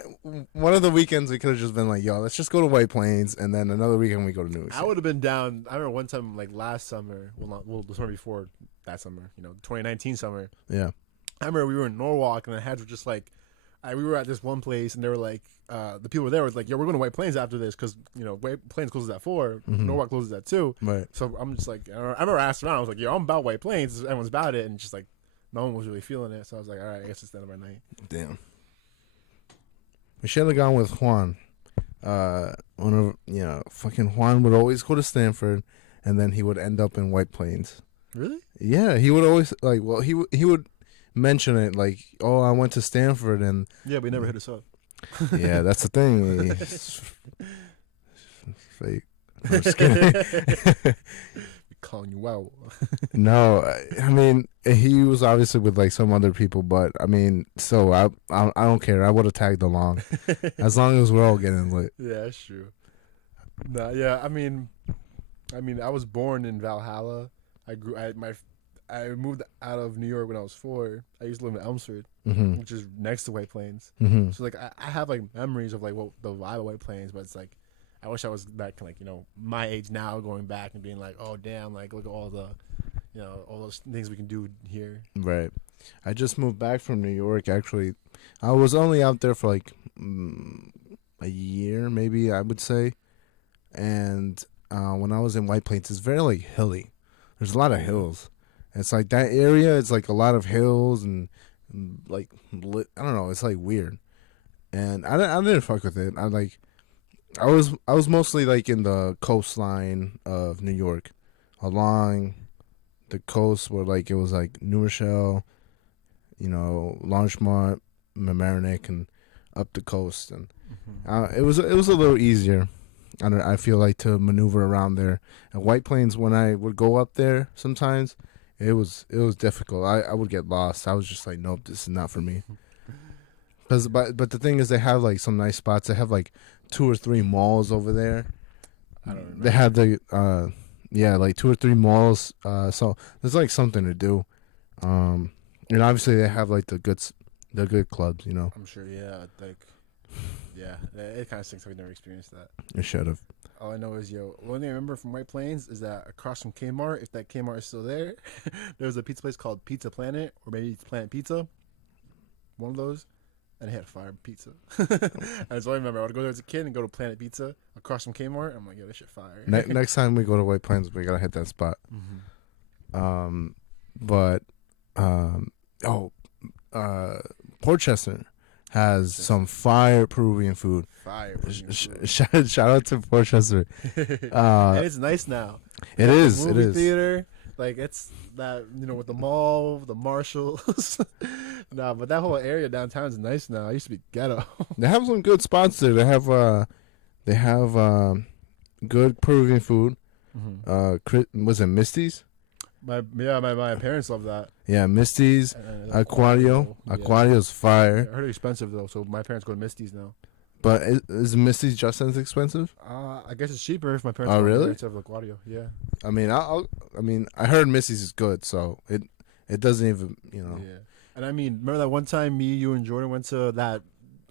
One of the weekends we could have just been like, yo, let's just go to White Plains, and then another weekend we go to New York. I would have been down. I remember one time, like last summer, the summer before that summer, you know, 2019 summer. Yeah. I remember we were in Norwalk, and the heads were just like, we were at this one place, and they were like, the people there was like, "Yo, we're going to White Plains after this because White Plains closes at 4, Norwalk closes at 2." Right. So I'm just like, I remember asking around. I was like, "Yo, I'm about White Plains. Everyone's about it," and just like, no one was really feeling it. So I was like, "All right, I guess it's the end of our night." Damn. We should have gone with Juan. Fucking Juan would always go to Stanford, and then he would end up in White Plains. Really? Yeah, he would always he would mention it like, "Oh, I went to Stanford," and Yeah, but he never hit us up. yeah, that's the thing. Fake. I'm just kidding. Calling you out. No, I mean he was obviously with like some other people, but I mean, so I don't care. I would have tagged along as long as we're all getting lit. Yeah, that's true. Nah, yeah. I mean, I was born in Valhalla. I moved out of New York when I was 4. I used to live in Elmsford, which is next to White Plains. So like I have like memories of like what the vibe of White Plains, but it's like I wish I was back like my age now, going back and being like, oh damn, like look at all the all those things we can do here. Right. I just moved back from New York. Actually, I was only out there for like a year, maybe I would say. And when I was in White Plains, it's very like hilly. There's a lot of hills. It's like that area. It's like a lot of hills and like I don't know. It's like weird, and I didn't fuck with it. I was mostly like in the coastline of New York, along the coast where like it was like New Rochelle, Longmont, Mamaroneck, and up the coast, and it was a little easier. I feel like to maneuver around there. At White Plains, when I would go up there, sometimes it was difficult. I would get lost. I was just like, nope, this is not for me. But the thing is, they have like some nice spots. They have like 2 or 3 malls over there. I don't remember. They have the like 2 or 3 malls. So there's like something to do. And obviously they have like the good clubs. I'm sure. Yeah, like. Yeah, it kind of stinks that we never experienced that. It should have. All I know is, one thing I remember from White Plains is that across from Kmart, if that Kmart is still there, there was a pizza place called Pizza Planet, or maybe it's Planet Pizza. One of those. And it had fire pizza. And so I remember I would go there as a kid and go to Planet Pizza across from Kmart. I'm like, yo, this shit fire. Next time we go to White Plains, we gotta hit that spot. Portchester has some fire Peruvian food. Fire Peruvian food. Shout out to Portchester. And it's nice now. It is. The movie theater, like it's that with the mall, the Marshalls. Nah, but that whole area downtown is nice now. I used to be ghetto. They have some good spots there. They have good Peruvian food. Was it Misty's? My parents love that. Yeah, Misty's, Aquario. Yeah. Aquario's fire. I heard it's expensive though, so my parents go to Misty's now. But is Misty's just as expensive? I guess it's cheaper if my parents. Oh, really? Instead of Aquario, yeah. I mean, I heard Misty's is good, so it doesn't even Yeah, and I mean, remember that one time me, you, and Jordan went to that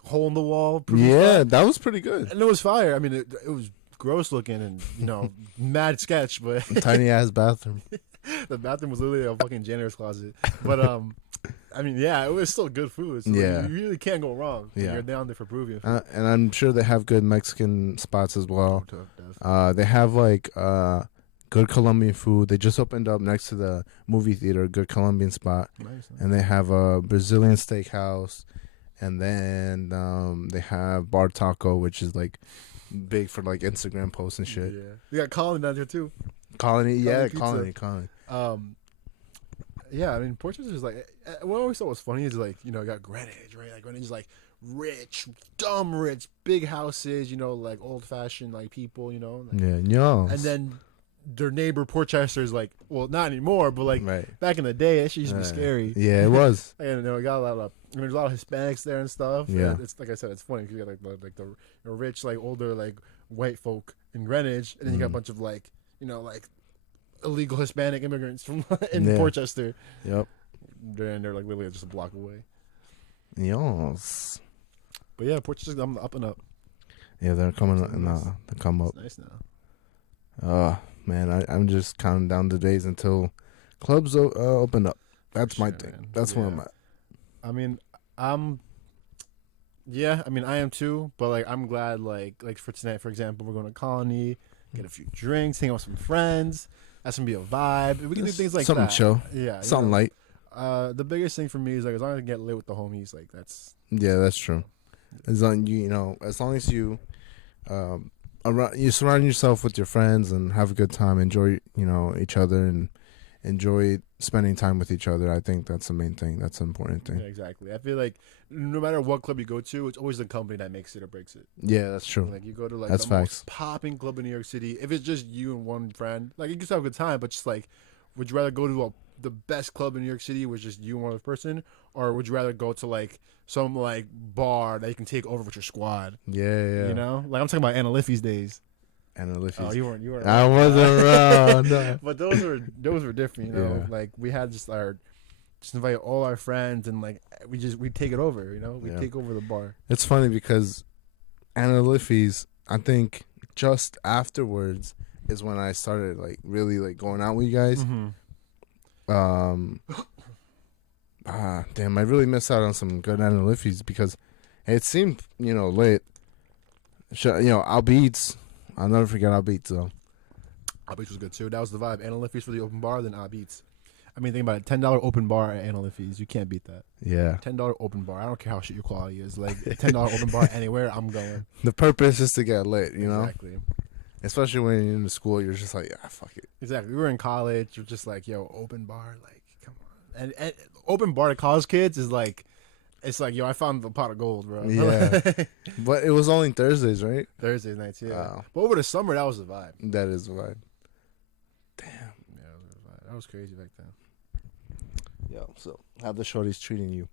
hole in the wall? Yeah, that was pretty good. And it was fire. I mean, it was gross looking and mad sketch, but tiny ass bathroom. The bathroom was literally a fucking janitor's closet. But I mean, yeah, it was still good food. So Yeah. you really can't go wrong. Yeah. You're down there for Peruvian food. And I'm sure they have good Mexican spots as well. Definitely. They have like good Colombian food. They just opened up next to the movie theater, a good Colombian spot. Nice. And they have a Brazilian steakhouse. And then they have Bar Taco, which is like big for like Instagram posts and shit. Yeah. We got Colin down here too. Colony. Colony. Yeah, I mean, Portugal is like, what I always thought was funny is like, you got Greenwich, right? Like Greenwich is like rich, dumb rich, big houses, like old fashioned like people, like, Yeah. and then their neighbor Portchester is like, well, not anymore, but like Right. back in the day, that shit used to be scary. Yeah, it was. And we got a lot of, there's a lot of Hispanics there and stuff. Yeah. And it's like I said, it's funny because you got like the rich, like older, like white folk in Greenwich, and then you got a bunch of like, like illegal Hispanic immigrants from in Portchester. Yep. They're like literally just a block away. Yes. But yeah, Portchester's up and up. Yeah, they're coming up. They come up. It's nice now. Man, I'm just counting down the days until clubs open up. That's my thing. Man. That's where I'm at. I mean, I'm Yeah, I mean, I am too, but like, I'm glad, like for tonight, for example, we're going to Colony, get a few drinks, hang out with some friends. That's gonna be a vibe. We can do Just things like something that. chill, Yeah, something light. the biggest thing for me is like as long as I get lit with the homies, like that's Yeah, that's true. As long you know, as long as you around, you surround yourself with your friends and have a good time, enjoy each other and enjoy spending time with each other. I think that's the main thing. That's the important yeah, thing. exactly. I feel like no matter what club you go to, it's always the company that makes it or breaks it. Yeah, that's true. Like you go to like That's the facts. most popping club in New York City, if it's just you and one friend, like you can still have a good time, but just like, would you rather go to the best club in New York City with just you and one other person, or would you rather go to like some like bar that you can take over with your squad? Yeah, yeah. You know, like I'm talking about Anna Liffey's days. And Oh, Olympics. you weren't. I Around. wasn't around. No. But those were different. You know, Yeah. like we had just invite all our friends and like we take it over. You know, we Yeah. take over the bar. It's funny because Anna Liffey's, I think just afterwards is when I started like really like going out with you guys. Mm-hmm. Damn, I really missed out on some good Anna Liffey's because it seemed, lit. Al Beats. I'll never forget Al Beats though. Our Beats was good too. That was the vibe. Anna Liffey's for the open bar, then Our Beats. I mean, think about it. $10 open bar at Anna Liffey's. You can't beat that. Yeah. $10 open bar. I don't care how shit your quality is. Like $10 open bar anywhere, I'm going. The purpose is to get lit, Exactly. Especially when you're in the school, you're just like, fuck it. Exactly. We were in college. You're just like, yo, open bar. Like, come on. And open bar to college kids is like, it's like, yo, I found the pot of gold, bro. Yeah. But it was only Thursdays, right? Thursday nights, yeah. Wow. But over the summer, that was the vibe. That is the vibe. Yeah, that was the vibe. That was crazy back then. Yo, so how the shorties treating you?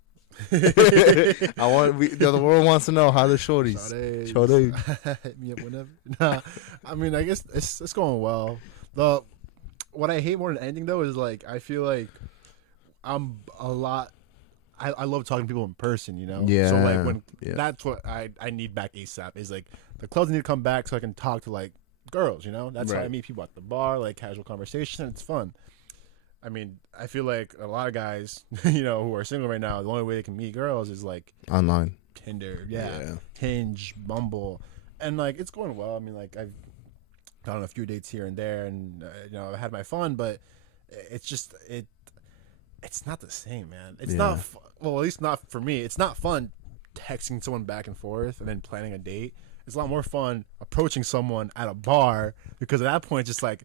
The world wants to know how the shorties. Shorties. Hit me up whenever. Nah, I mean, I guess it's going well. What I hate more than anything though is like I feel like I'm a lot. I love talking to people in person, you know. Yeah. So like when Yeah. that's what I need back ASAP is like the clubs need to come back so I can talk to like girls, you know. That's how I Right. meet people at the bar, like casual conversation. It's fun. I mean, I feel like a lot of guys, who are single right now, the only way they can meet girls is like Online. Tinder, Hinge, Bumble, and like it's going well. I mean, like I've gone on a few dates here and there, and I've had my fun, but it's just it's not the same, man. It's not well, at least not for me. It's not fun texting someone back and forth and then planning a date. It's a lot more fun approaching someone at a bar because at that point, it's just like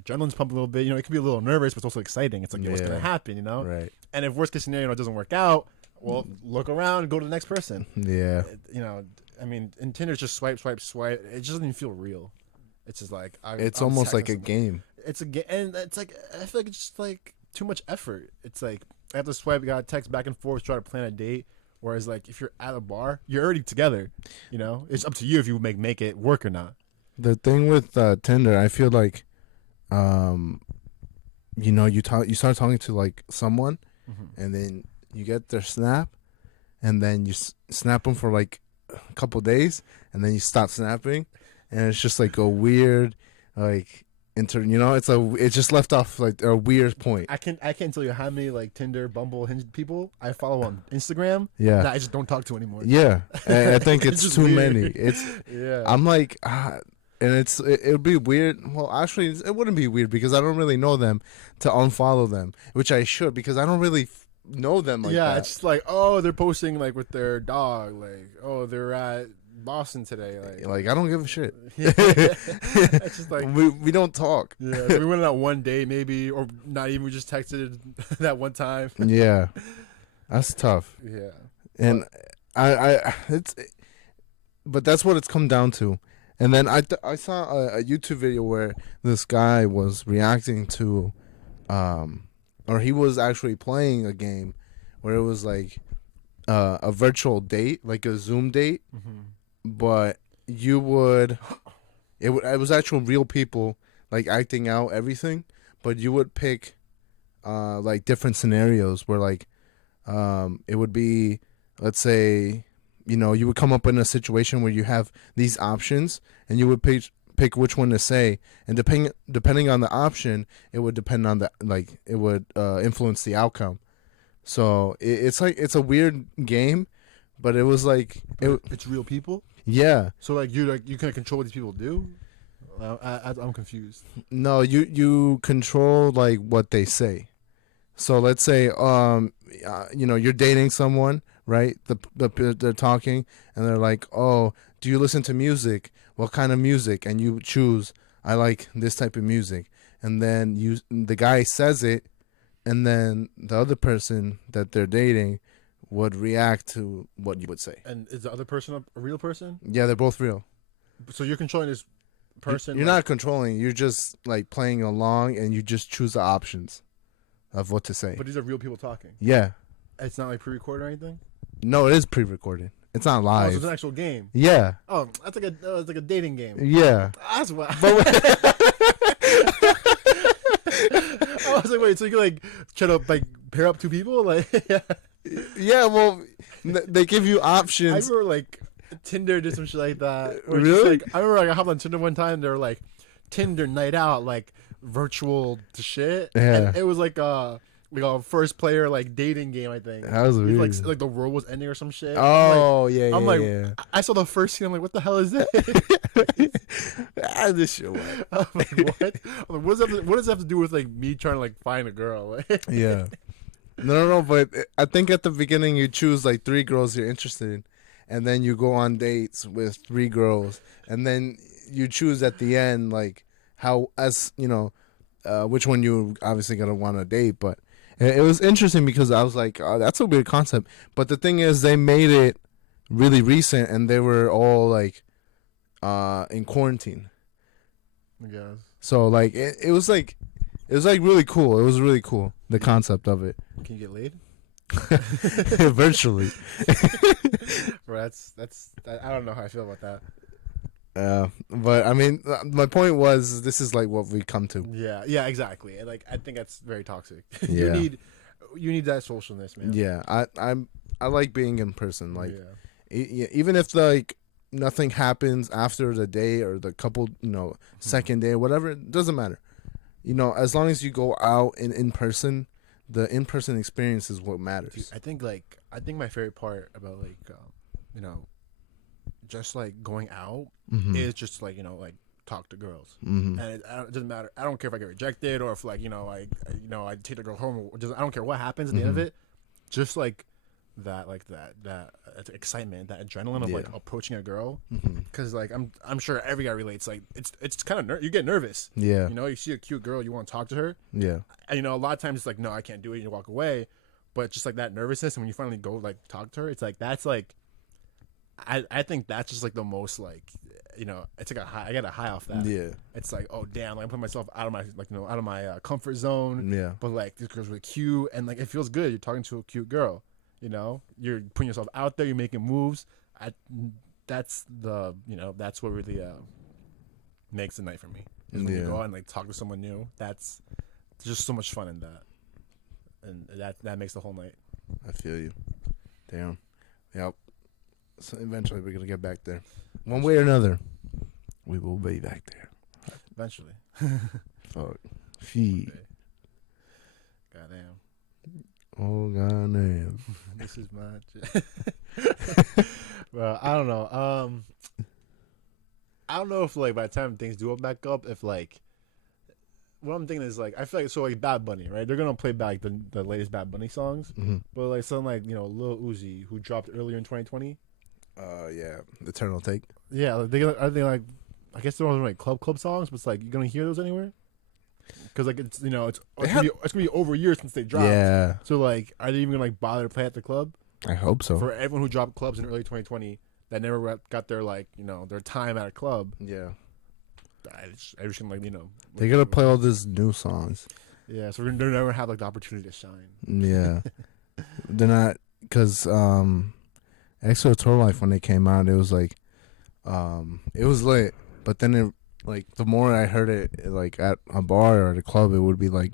adrenaline's pumping a little bit. It can be a little nervous, but it's also exciting. It's like, what's gonna happen, Right. And if worst case scenario, it doesn't work out, well, look around and go to the next person. Yeah. I mean, in Tinder, it's just swipe, swipe, swipe. It just doesn't even feel real. It's just like It's I'm almost like a texting game. It's a game, and it's like I feel like it's just like too much effort. It's like I have to swipe, you gotta text back and forth, try to plan a date. Whereas like if you're at a bar, you're already together. It's up to you if you make it work or not. The thing with Tinder, I feel like, you start talking to like someone, and then you get their snap, and then you snap them for like a couple days, and then you stop snapping, and it's just like a weird, like it's just left off like a weird point. I can't tell you how many like Tinder, Bumble, Hinge people I follow on Instagram Yeah. that I just don't talk to anymore. Yeah, I think It's it's just too weird. many. It's Yeah. I'm like, and it would be weird. Well, actually, it wouldn't be weird because I don't really know them to unfollow them, which I should because I don't really know them like that. It's just like, oh, they're posting like with their dog, like, oh, they're at Boston today, Like I don't give a shit. It's just like we don't talk. yeah, we went on that one date maybe, or not even. We just texted that one time. Yeah, that's tough. Yeah, And but that's what it's come down to. And then I saw a YouTube video where this guy was reacting to, or he was actually playing a game where it was like a virtual date, like a Zoom date, but it was actual real people like acting out everything, but you would pick like different scenarios where like it would be, let's say, you would come up in a situation where you have these options and you would pick which one to say, and depending on the option, it would depend on it would influence the outcome. So it's like it's a weird game, But it was like it's real people. yeah. So like you can control what these people do. I'm confused. No, you control like what they say. So let's say you're dating someone, right? They're talking and they're like, "Oh, do you listen to music? What kind of music?" And you choose, "I like this type of music." And then the guy says it, and then the other person that they're dating would react to what you would say. And is the other person a real person? Yeah, they're both real. So you're controlling this person. You're not controlling. You're just like playing along, and you just choose the options of what to say. But these are real people talking. Yeah. It's not like pre-recorded or anything. No, it is pre-recorded. It's not Oh, live. so it's an actual game. Yeah. Oh, that's like it's like a dating game. Yeah. That's what. But I was like, wait, so you can like try to like pair up two people, like? yeah, well, they give you I options. remember like Tinder did some shit like that. Or Really? just, like, I remember like I hopped on Tinder one time. They were like Tinder night out, like virtual to shit. Yeah. And it was like a first player like dating game. I think. That was weird. Like the world was ending or some shit. Oh, I'm like, yeah. I saw the first scene. I'm like, what the hell is this? This shit went. I'm like, what? I'm like, what does that have to do with like me trying to like find a girl? Yeah. No, but I think at the beginning you choose like 3 girls you're interested in, and then you go on dates with 3 girls, and then you choose at the end like which one you obviously gonna want to date. But it was interesting because I was like, oh, that's a weird concept. But the thing is, they made it really recent, and they were all like in quarantine. I guess. So like it was like really cool. It was really cool, the concept of it. Can you get laid? Virtually. Bro, that's I don't know how I feel about that. But I mean, my point was, this is like what we come to. Yeah, exactly. And like I think that's very toxic. Yeah. you need that socialness, man. Yeah, I like being in person. Like, yeah. even if like nothing happens after the day or the couple, second day, whatever, it doesn't matter. As long as you go out in person, the in person experience is what matters. Dude, I think my favorite part about like just like going out is just like like talk to girls, and it doesn't matter. I don't care if I get rejected or if like I take the girl home. Or I don't care what happens at the end of it. Just like that excitement, that adrenaline of like approaching a girl, because like I'm sure every guy relates. Like it's kind of you get nervous. Yeah. You see a cute girl, you want to talk to her. Yeah. And a lot of times it's like, no, I can't do it. You walk away, but just like that nervousness, and when you finally go like talk to her, it's like that's like. I think that's just like the most like it's like a high. I get a high off that. Yeah. It's like, oh damn, like I'm putting myself out of my out of my comfort zone. Yeah. But like this girl's really cute, and like it feels good. You're talking to a cute girl. You're putting yourself out there. You're making moves. That's that's what really makes the night for me. Is when you go out and like talk to someone new. There's just so much fun in that, and that makes the whole night. I feel you. Damn. Yep. So eventually we're gonna get back there, one way or another. We will be back there. Eventually. Fuck. Fee. Goddamn. Oh goddamn. This is my. Well, I don't know. I don't know if like by the time things do open back up, if like. What I'm thinking is like I feel like like Bad Bunny, right? They're gonna play back the latest Bad Bunny songs, but like something like Lil Uzi, who dropped earlier in 2020. Yeah, Eternal Take. Yeah, are they like? I guess they're all like club songs, but it's like you gonna hear those anywhere? Because like it's gonna be over a year since they dropped. Yeah. So like, are they even gonna like bother to play at the club? I hope so. For everyone who dropped clubs in early 2020 that never got their like their time at a club. Yeah. I just like they're gonna play all these new songs. Yeah, so they're never have like the opportunity to shine. Yeah. They're not, because Exo Tour Life, when they came out, it was like it was lit, but then it like the more I heard it like at a bar or at a club, it would be like,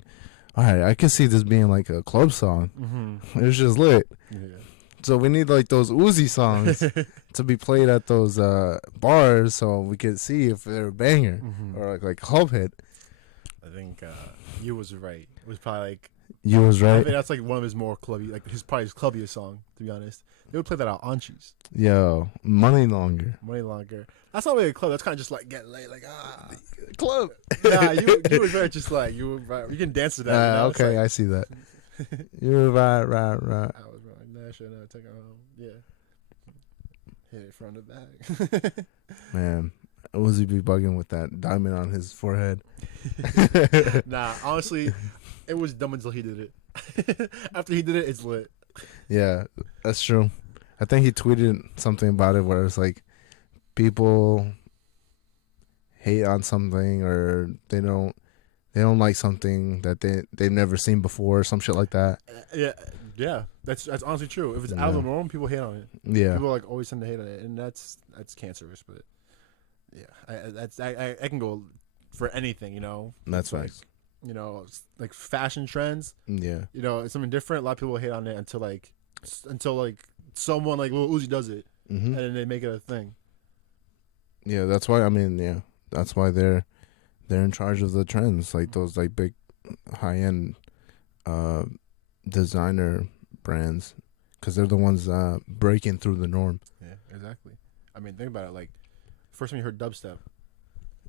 all right, I could see this being like a club song. It was just lit. Yeah. So we need like those Uzi songs to be played at those bars, so we could see if they're a banger or like club hit. I think you was right. It was probably like You was I right. think that's like one of his more clubby, like probably his clubbiest song. To be honest, they would play that at Anchi's. Yo, money longer. Money longer. That's not really a club. That's kind of just like get laid, like Club. Nah, you was very just like you can dance to that. You know? Okay, like, I see that. You're right. I was wrong. Nah, should not take it home. Yeah, hit it from the back. Man, Uzi be bugging with that diamond on his forehead. Nah, honestly, it was dumb until he did it. After he did it, it's lit. Yeah, that's true. I think he tweeted something about it where it's like people hate on something or they don't like something that they've never seen before or some shit like that. Yeah. That's honestly true. If it's out of the norm, people hate on it. Yeah, People like always tend to hate on it, and that's cancerous. But yeah, I can go for anything. You know, that's like, facts. you know, like fashion trends. Yeah, You know, it's something different. A lot of people hate on it until someone like Lil Uzi does it, and then they make it a thing. yeah. That's why. I mean, yeah, that's why they're in charge of the trends, like those like big high end designer brands, because they're the ones breaking through the norm. Yeah, exactly. I mean, think about it. Like, first time you heard dubstep,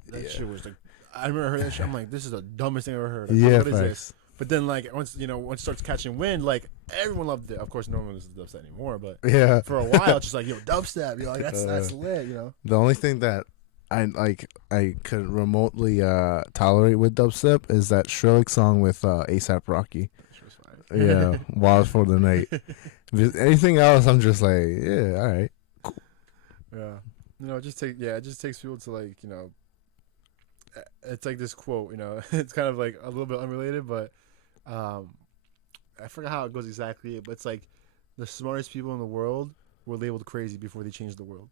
that shit was like, I remember hearing that shit. I'm like, this is the dumbest thing I ever heard. Like, Yeah, what is facts. this? But then, like, once it starts catching wind, like everyone loved it. Of course, no one listens to dubstep anymore. But Yeah, for a while, it's just like, yo, dubstep. You're like, that's lit. You know. the only thing that I could remotely tolerate with dubstep is that Skrillex song with ASAP Rocky. Which was fine. Yeah, Wild for the Night. But anything else, I'm just like, yeah, all right. Yeah. You know, it just takes people to, like, you know, it's like this quote, you know, it's kind of like a little bit unrelated, but I forgot how it goes exactly, but it's like the smartest people in the world were labeled crazy before they changed the world.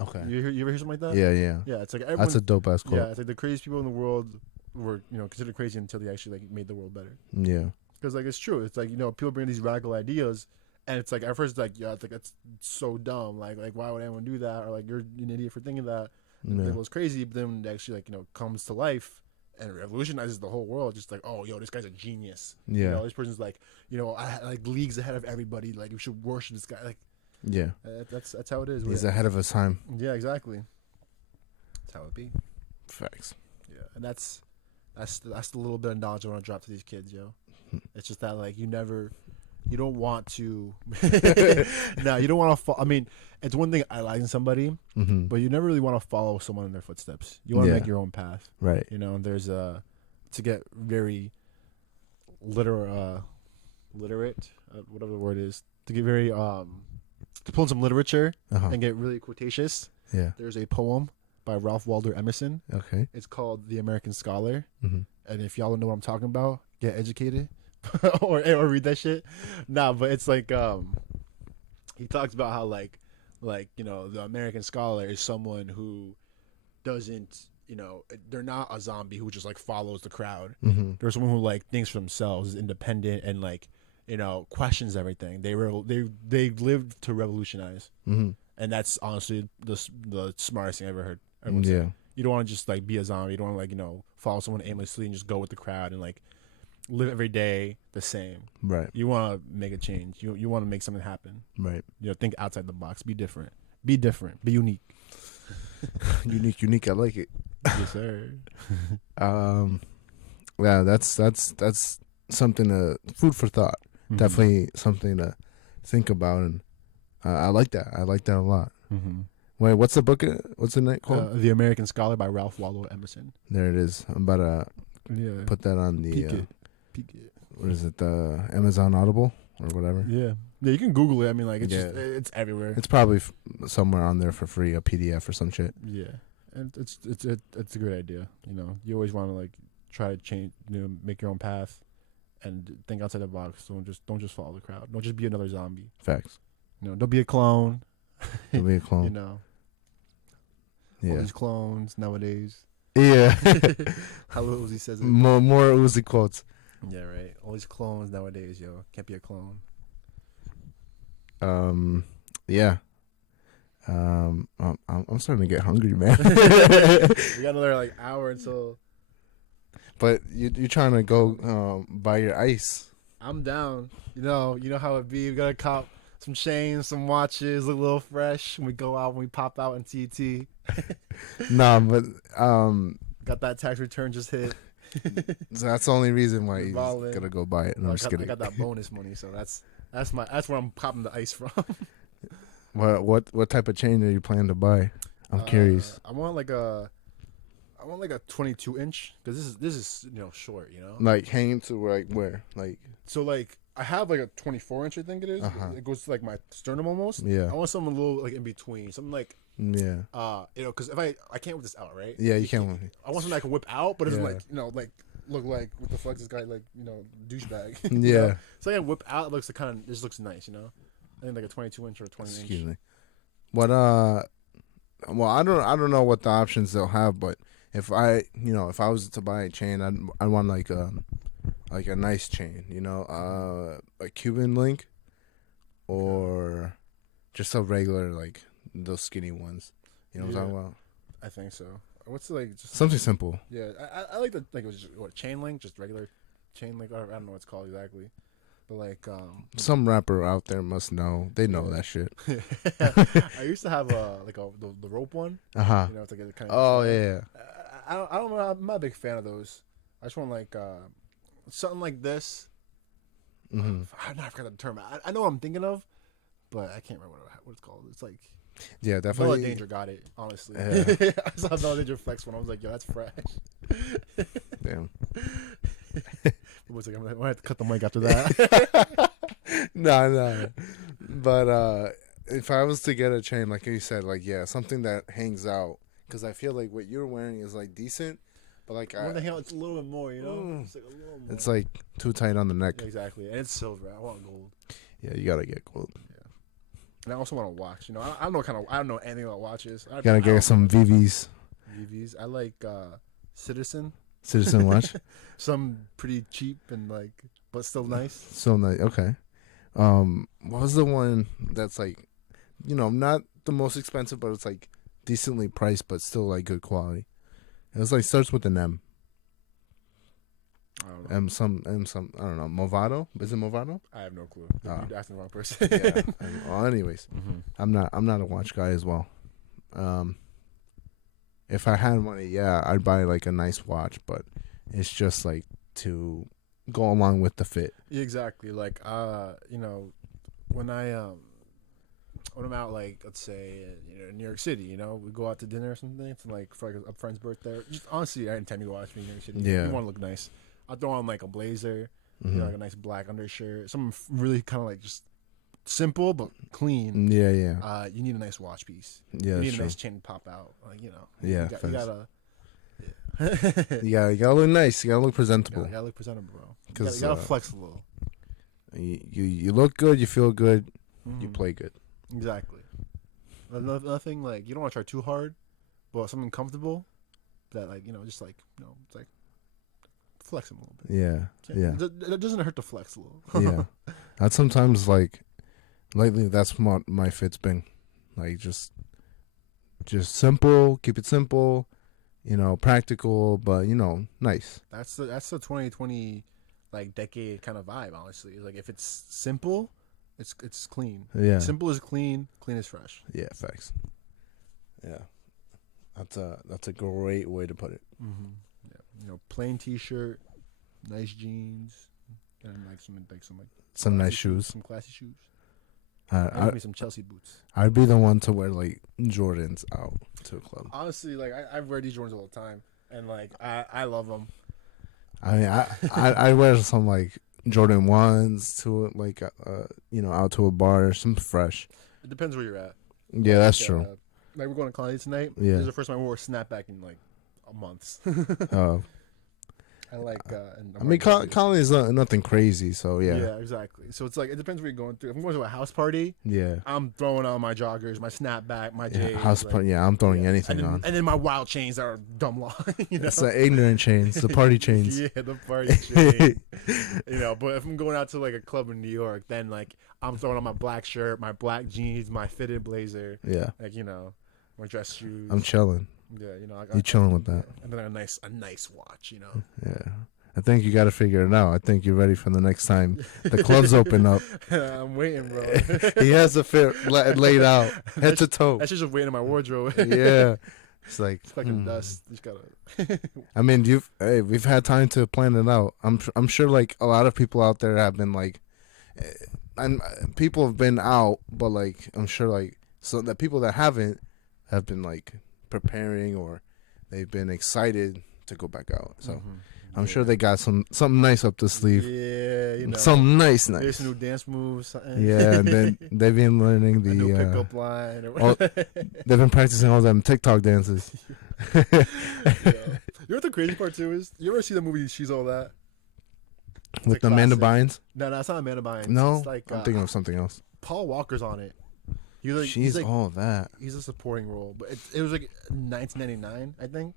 Okay. You ever hear something like that? Yeah. Yeah, it's like That's a dope ass quote. yeah, it's like the craziest people in the world were, you know, considered crazy until they actually like made the world better. Yeah. Because like it's true. It's like, you know, people bring these radical ideas, and it's like at first it's like, yeah, it's like that's so dumb. Like why would anyone do that? Or like you're an idiot for thinking that. Yeah. It was crazy, but then it actually, like, you know, comes to life and revolutionizes the whole world. Just like, oh, yo, this guy's a genius. Yeah. You know, this person's like, you know, like leagues ahead of everybody. Like you should worship this guy. Like Yeah. that's how it is. He's ahead of his time. Yeah, exactly. That's how it be. Facts. Yeah, and that's the little bit of knowledge I want to drop to these kids, yo. It's just that like you don't want to. No, you don't want to. I mean, it's one thing idolizing somebody, but you never really want to follow someone in their footsteps. You want to make your own path, right? You know, there's to get very literate, whatever the word is, to get very to pull in some literature and get really quotatious. Yeah, there's a poem by Ralph Waldo Emerson. Okay, it's called "The American Scholar," and if y'all don't know what I'm talking about, get educated. or read that shit. Nah, but it's like he talks about how like you know, the American scholar is someone who doesn't, you know, they're not a zombie who just like follows the crowd. They're someone who like thinks for themselves, is independent, and like, you know, questions everything. They lived to revolutionize, and that's honestly the smartest thing I ever heard. Yeah, you don't want to just like be a zombie. You don't want to, like, you know, follow someone aimlessly and just go with the crowd and like live every day the same. Right. You want to make a change. You want to make something happen. Right. You know, think outside the box. Be different. Be different. Be unique. unique. I like it. Yes, sir. Yeah, that's something food for thought. Definitely something to think about, and I like that. I like that a lot. Wait, what's the book? What's the name called? The American Scholar by Ralph Waldo Emerson. There it is. I'm about to put that on the. Peek it. What is it? The Amazon Audible or whatever. Yeah. You can Google it. I mean, like, it's just, it's everywhere. It's probably somewhere on there for free, a PDF or some shit. Yeah, and it's a great idea. You know, you always want to like try to change, you know, make your own path, and think outside the box. Don't just follow the crowd. Don't just be another zombie. Facts. You know, don't be a clone. Don't be a clone. You know. Yeah. All these clones nowadays. Yeah. How Lil Uzi says it. More Uzi quotes. Yeah, right. All these clones nowadays, yo. Can't be a clone. Yeah. I'm starting to get hungry, man. We got another like hour until But you trying to go buy your ice? I'm down. You know how it be. We gotta cop some chains, some watches, look a little fresh. When we go out, when we pop out in TT. Nah, but Got that tax return just hit. so that's the only reason why he's Ballin'. gonna go buy it. No, I'm just I kidding. got that bonus money, so that's where I'm popping the ice from. What type of chain are you planning to buy? I'm curious. I want like a 22 inch because this is short, Like hanging to where? Like So like I have like a 24 inch, I think it is. Uh-huh. It goes to like my sternum almost. Yeah. I want something a little like in between, something like yeah. because if I can't whip this out, right? Yeah, you can't. I want something I can whip out, but it's Yeah. like like look like what the fuck is this guy like douchebag. Yeah. So I can whip out. It looks like kind of just looks nice, I think like a 22 inch or a 20 inch. Excuse me. What well, I don't know what the options they'll have, but if I was to buy a chain, I'd want like a nice chain, a Cuban link, or just a regular like those skinny ones. You know what I'm talking about? I think so. What's like just Something simple. Yeah, I like the like it was just, what, chain link, just regular chain link. I don't know what it's called exactly, but like Some rapper out there must know. They know that shit. I used to have the rope one. Uh-huh. It's like a kind of. Oh yeah. I don't know. I'm not a big fan of those. I just want like something like this. Mm-hmm. I forgot the term. I know what I'm thinking of, but I can't remember what it's called. It's like Yeah, Bella definitely. Danger got it. Honestly, Yeah. I saw Bella Danger flex one. I was like, yo, that's fresh. Damn. What's like, I'm gonna have to cut the mic after that. No. But if I was to get a chain, like you said, like something that hangs out, because I feel like what you're wearing is like decent, but like I want to hang out. It's a little bit more, It's like a little more. it's like too tight on the neck. Yeah, exactly, and it's silver. I want gold. Yeah, you gotta get gold. And I also want a watch. I don't know anything about watches. You gotta get some VVs. VVs. I like Citizen. Citizen watch. Some pretty cheap and like, but still nice. So nice. Okay. What was the one that's like, not the most expensive, but it's like decently priced, but still like good quality? It was like starts with an M. I don't know. M some. I don't know. Movado? Is it Movado? I have no clue. Oh. You're asking the wrong person. Yeah. Well, anyways, Mm-hmm. I'm not a watch guy as well. If I had money, I'd buy like a nice watch, but it's just like to go along with the fit. Exactly. Like when I'm out, like let's say in New York City, we go out to dinner or something. It's like for like a friend's birthday. Just honestly, I intend to go out to New York City. Yeah. You want to look nice. I'll throw on like a blazer, Mhm. like a nice black undershirt, something really kind of like just simple but clean. Yeah. You need a nice watch piece. Yeah, You need that's a true. nice chain to pop out. Like Yeah, you facts. gotta. You gotta look nice. You gotta look presentable. You gotta look presentable, bro. You 'Cause, gotta flex a little. You look good. You feel good. You Mhm. play good. Exactly. Nothing like you don't want to try too hard, but something comfortable that like just like it's like flex him a little bit. Yeah. It doesn't hurt to flex a little. Yeah. That's sometimes like lately. That's what my fit's been. Like just simple. Keep it simple. Practical, but nice. That's the 2020 like decade kind of vibe. Honestly, like if it's simple, it's clean. Yeah. Simple is clean. Clean is fresh. Yeah. Facts. Yeah. That's a great way to put it. Mm-hmm. Yeah. Plain t-shirt, nice jeans, and like Some nice classy shoes. some classy shoes. Maybe some Chelsea boots. I'd be the one to wear like Jordans out to a club. Honestly, like I wear these Jordans all the time, and like I love them. I mean, I wear some like Jordan 1s to like out to a bar or some fresh. It depends where you're at. Yeah, that's true. Like we're going to Cali tonight. Yeah. This is the first time I wore a snapback in like a month. I like. And I mean, Colin is nothing crazy, so yeah. Yeah, exactly. So it's like it depends what you're going through. If I'm going to a house party, Yeah. I'm throwing on my joggers, my snapback, my J's. Yeah, house party. Yeah, I'm throwing anything on. And then my wild chains that are dumb long. It's the ignorant chains, the party chains. Yeah, the party chains. But if I'm going out to like a club in New York, then like I'm throwing on my black shirt, my black jeans, my fitted blazer, Yeah. like my dress shoes. I'm chilling. Yeah, you know, You chilling with that? And then a nice watch, you know. Yeah. I think you got to figure it out. I think you're ready for the next time the clubs open up. I'm waiting, bro. He has a fit laid out, head to toe. That's just waiting in my wardrobe. Yeah. It's like It's collecting dust. You just gotta. I mean, we've had time to plan it out. I'm sure like a lot of people out there have been like, and people have been out, but like I'm sure like so the people that haven't have been like preparing or they've been excited to go back out. So I'm sure they got something nice up the sleeve. Yeah, you know, something nice. There's some new dance moves. Something. Yeah, and then they've been learning the a new pickup line. They've been practicing all them TikTok dances. Yeah. You know what the crazy part too is? You ever see the movie She's All That? With Amanda Bynes? No, it's not Amanda Bynes. No, it's like, I'm thinking of something else. Paul Walker's on it. She's like, all that. He's a supporting role, but it was like 1999, I think.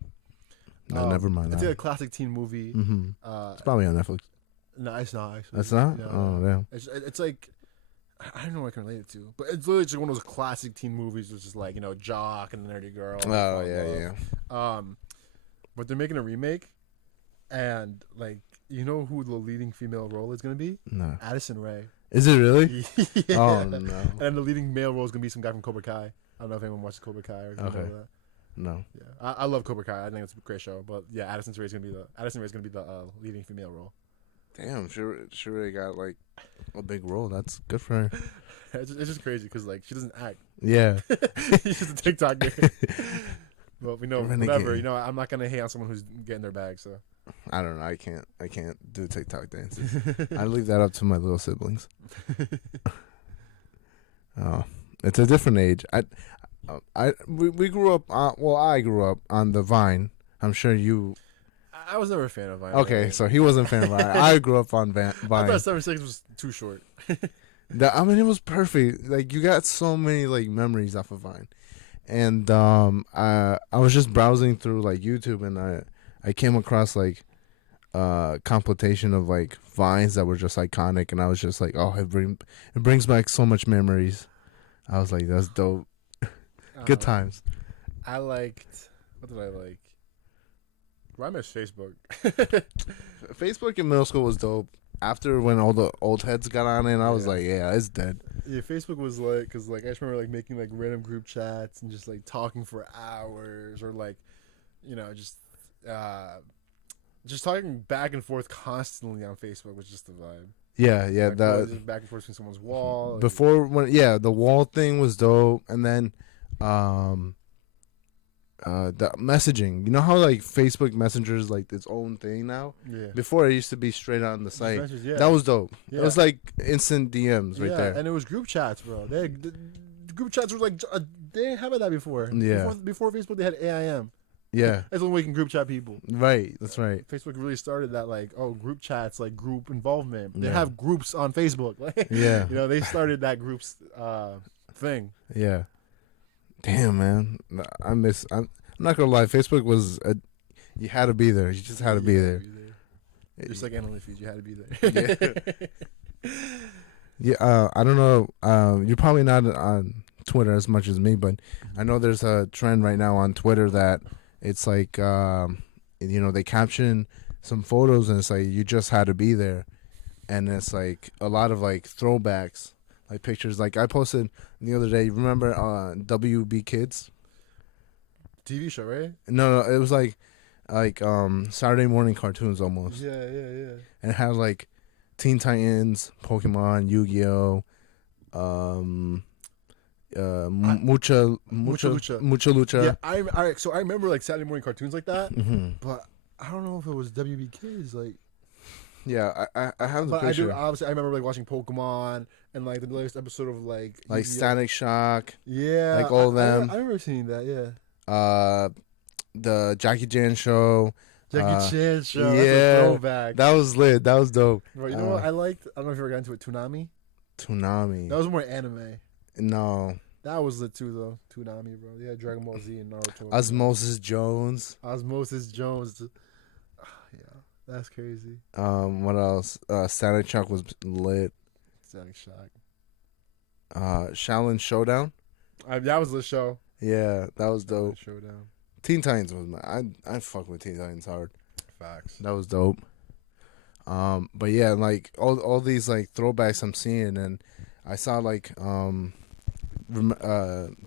No, never mind. It's like a classic teen movie. Mm-hmm. It's probably on Netflix. No, it's not actually. It's not? No. Oh, damn. It's like, I don't know what I can relate it to, but it's literally just one of those classic teen movies, which is like, you know, jock and the nerdy girl. Oh, yeah. But they're making a remake, and like, you know who the leading female role is gonna be? No. Addison Rae. Is it really? Yeah. Oh, no. And the leading male role is gonna be some guy from Cobra Kai. I don't know if anyone watches Cobra Kai or something like that. No. Yeah, I love Cobra Kai. I think it's a great show. But yeah, Addison Rae's gonna be the leading female role. Damn, she really got like a big role. That's good for her. It's just crazy because like she doesn't act. Yeah. She's just a TikToker. But we know whatever. You know, I'm not gonna hate on someone who's getting their bag. So I don't know. I can't do TikTok dances. I leave that up to my little siblings. Oh, it's a different age. We grew up. I grew up on the Vine. I'm sure you. I was never a fan of Vine. Okay, so he wasn't a fan of Vine. I grew up on Vine. I thought 7 was too short. I mean, it was perfect. Like you got so many like memories off of Vine, and I was just browsing through like YouTube, and I came across like compilation of like vines that were just iconic, and I was just like, oh, it brings back so much memories. I was like, that's dope. Good times. I liked. What did I like? I miss Facebook. Facebook in middle school was dope. After when all the old heads got on it, I was like, yeah, it's dead. Yeah, Facebook was like, because like I just remember like making like random group chats and just like talking for hours, or like, you know, just talking back and forth constantly on Facebook was just the vibe. Yeah, like, the back and forth between someone's wall. Before the wall thing was dope, and then the messaging. You know how like Facebook Messenger is like its own thing now? Yeah. Before it used to be straight on the site. Yeah. That was dope. Yeah. It was like instant DMs right there. And it was group chats, bro. The group chats were like they didn't have that before. Yeah. Before Facebook, they had AIM. Yeah. That's the only way you can group chat people. Right. That's right. Facebook really started that like group chats, like group involvement. They Yeah. have groups on Facebook. Yeah. You know, they started that groups thing. Yeah. Damn, man. I'm not gonna lie. Facebook was you had to be there. You just had to be there. Just like animal feeds, you had to be there. Yeah. I don't know. You're probably not on Twitter as much as me, but I know there's a trend right now on Twitter that it's like they caption some photos and it's like you just had to be there, and it's like a lot of like throwbacks, like pictures. Like I posted the other day. Remember WB Kids? TV show, right? No, it was like Saturday morning cartoons almost. Yeah. And it had like Teen Titans, Pokemon, Yu-Gi-Oh, Mucha Lucha. Yeah, I remember like Saturday morning cartoons like that, Mm-hmm. but I don't know if it was WB Kids. Like, yeah, I have the but picture. I do. Obviously, I remember like watching Pokemon and like the latest episode of like Static Shock. Yeah, like all them. I remember seeing that. Yeah. The Jackie Chan show. Jackie Chan show. Yeah, that's a throwback. That was lit. That was dope. Bro, you know what I liked? I don't know if you ever got into it. Toonami. That was more anime. No. That was lit too, though. Toonami, bro. Yeah, Dragon Ball Z and Naruto. Osmosis Jones. Yeah, that's crazy. What else? Static Shock was lit. Static Shock. Shaolin Showdown. That was the show. Yeah, that was dope. Showdown. Teen Titans was I fuck with Teen Titans hard. Facts. That was dope. But yeah, like all these like throwbacks I'm seeing, and I saw like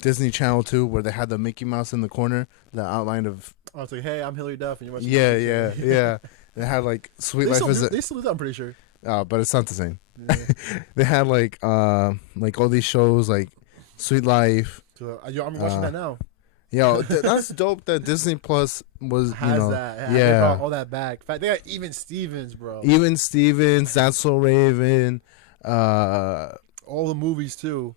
Disney Channel 2 where they had the Mickey Mouse in the corner, the outline of. Oh, it's like, hey, I'm Hilary Duff, and you're watching. Yeah. They had like Sweet Life as they still do that, I'm pretty sure. but it's not the same. Yeah. They had like all these shows like Sweet Life. So, I'm watching that now. Yo, that's dope that Disney Plus was That. Yeah. They brought all that back. In fact, they got Even Stevens, bro. Even Stevens, That's So Raven, All the movies too.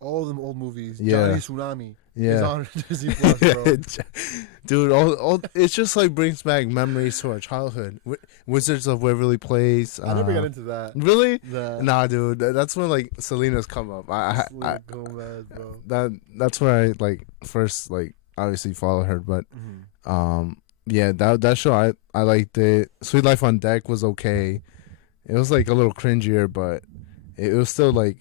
All them old movies. Yeah. Johnny Tsunami. Yeah. Is on Disney Plus, bro. Dude, all it just like brings back memories to our childhood. Wizards of Waverly Place. I never got into that. Really? Nah, dude. That's when like Selena's come up. Gomez, bro. That's where I like first like obviously follow her, but yeah, that show I liked it. Sweet Life on Deck was okay. It was like a little cringier, but it was still like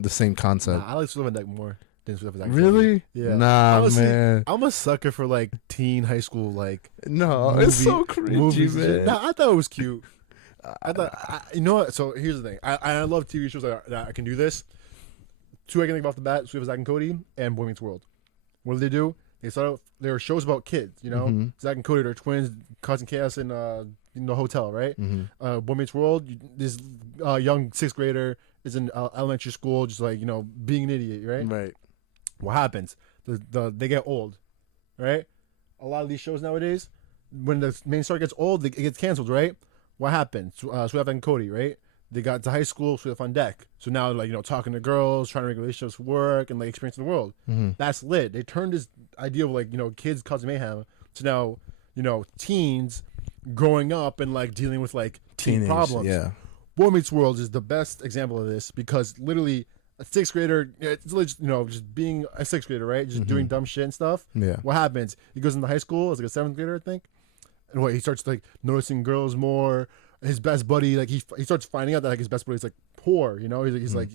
the same concept. Nah, I like Sweet Life on Deck more than Sweet Life on Deck. Really? Yeah. Nah, Honestly, man. I'm a sucker for like teen, high school, like No, it's so cringy, movies and shit. man. Nah, I thought it was cute. You know what? So here's the thing. I love TV shows that I can do this. Two I can think of off the bat: Sweet Life of Zack and Cody and Boy Meets World. What do? There were shows about kids. You know, Zack and Cody, they're twins, causing chaos in the hotel, right? Boy Meets World. This young 6th grader is in elementary school, just like being an idiot, right? Right. What happens? They get old, right? A lot of these shows nowadays, when the main star gets old, it gets canceled, right? What happened? Sweet Life and Cody, right? They got to high school, Sweet Life on Deck. So now, like, talking to girls, trying to make relationships work, and like experiencing the world. That's lit. They turned this idea of like kids causing mayhem to now teens growing up and like dealing with like teen problems. Yeah. Boy Meets World is the best example of this because literally a 6th grader, it's just being a 6th grader, right? Just doing dumb shit and stuff. Yeah. What happens? He goes into high school as like a 7th grader, I think. And he starts like noticing girls more. His best buddy, like he starts finding out that like his best buddy's like poor, he's like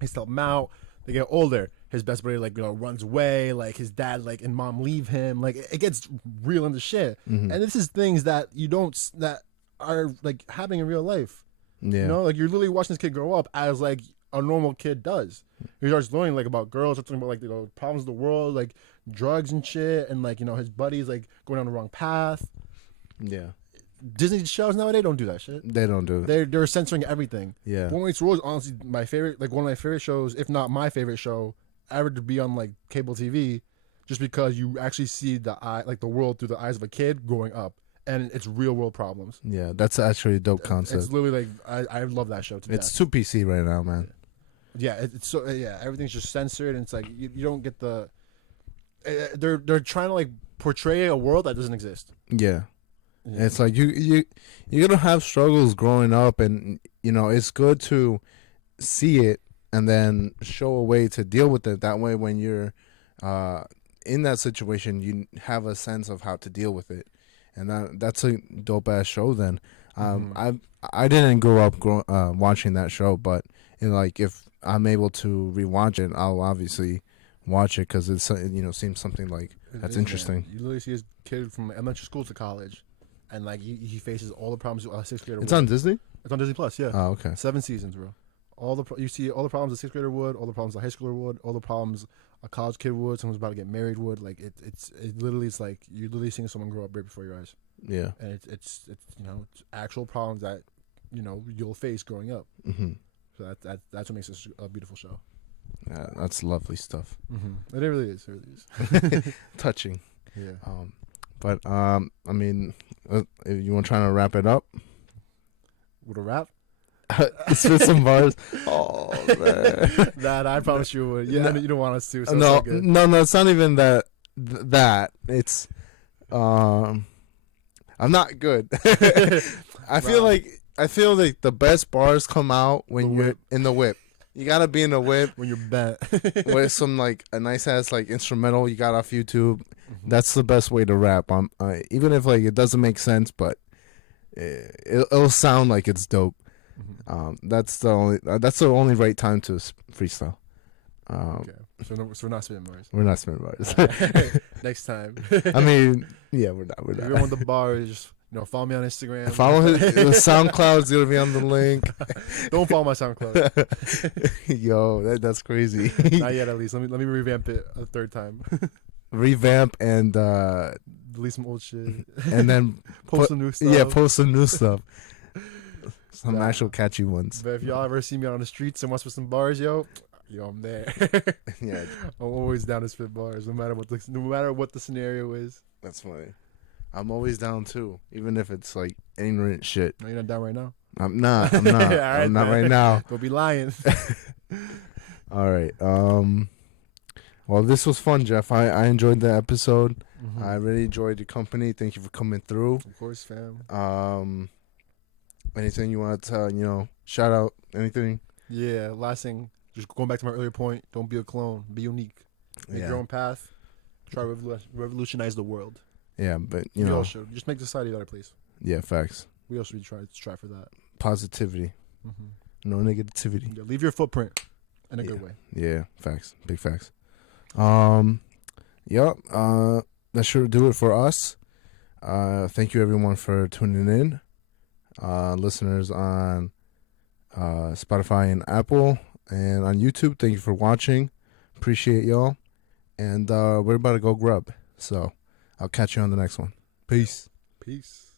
he's helping him out. They get older. His best buddy like runs away. Like his dad like and mom leave him. Like it gets real into shit. And this is things that that are like happening in real life. Yeah. Like you're literally watching this kid grow up as like a normal kid does. He starts learning like about girls, starts learning about like problems of the world, like drugs and shit, and like his buddies like going down the wrong path. Yeah. Disney shows nowadays don't do that shit. They don't do it. They're censoring everything. Yeah. Boy Meets World is honestly my favorite, like one of my favorite shows, if not my favorite show ever to be on like cable TV, just because you actually see the world through the eyes of a kid growing up, and it's real world problems. Yeah, that's actually a dope concept. It's literally like I love that show. It's too PC right now, man. Yeah, it's so everything's just censored, and it's like you don't get the. They're trying to like portray a world that doesn't exist. Yeah. It's like you're gonna have struggles growing up, and it's good to see it and then show a way to deal with it. That way, when you're in that situation, you have a sense of how to deal with it, and that's a dope ass show. Then I didn't grow up watching that show, but like if I'm able to rewatch it, I'll obviously watch it because it's seems something like that's interesting. Man. You literally see this kid from elementary school to college. And like he faces all the problems a 6th grader would. It's on Disney? It's on Disney Plus, yeah. Oh, okay. 7 seasons, bro. You see all the problems a 6th grader would, all the problems a high schooler would, all the problems a college kid would, someone's about to get married would. Like it's literally like you're literally seeing someone grow up right before your eyes. Yeah. And it's it's actual problems that you'll face growing up. So that's what makes this a beautiful show. Yeah, that's lovely stuff. It really is. It really is. Touching. Yeah. But I mean, if you want to try to wrap it up with a rap, spit some bars. Oh man, that I promise you would. Yeah, you don't want us to. So no, it's no, it's not even that. It's I'm not good. I feel like the best bars come out when you're in the whip. You gotta be in the whip when you're bent with some like a nice ass like instrumental you got off YouTube. That's the best way to rap. Even if like it doesn't make sense, but it'll sound like it's dope. That's the only right time to freestyle. Okay. So we're not spitting bars. We're not spitting bars. Alright. Next time. I mean, yeah, we're not. If you want the bars, just follow me on Instagram. Follow his SoundCloud's gonna be on the link. Don't follow my SoundCloud. Yo, that's crazy. Not yet, at least. Let me revamp it a third time. Revamp and delete some old shit. And then post some new stuff. Yeah, post some new stuff. Some Nah. actual catchy ones. But if y'all ever see me on the streets and wants for some bars, yo, I'm there. Yeah, I'm always down to spit bars, no matter what the scenario is. that's funny. I'm always down too, even if it's like ignorant shit. No, you're not down right now. I'm not. All right, I'm not man. right now. Don't be lying. All right. Well, this was fun, Jeff. I enjoyed the episode. Mhm. I really enjoyed your company. Thank you for coming through. Of course, fam. Anything you want to, shout out? Anything? Yeah, last thing, just going back to my earlier point, don't be a clone. Be unique. Make your own path. Try to revolutionize the world. Yeah, but, We all should. Just make society a better place. Yeah, facts. We all should try for that. Positivity. Mm-hmm. No negativity. Yeah, leave your footprint in a good way. Yeah, facts. Big facts. Yep. That should do it for us. Thank you everyone for tuning in. Listeners on Spotify and Apple and on YouTube, thank you for watching. Appreciate y'all. And we're about to go grub. So I'll catch you on the next one. Peace. Peace.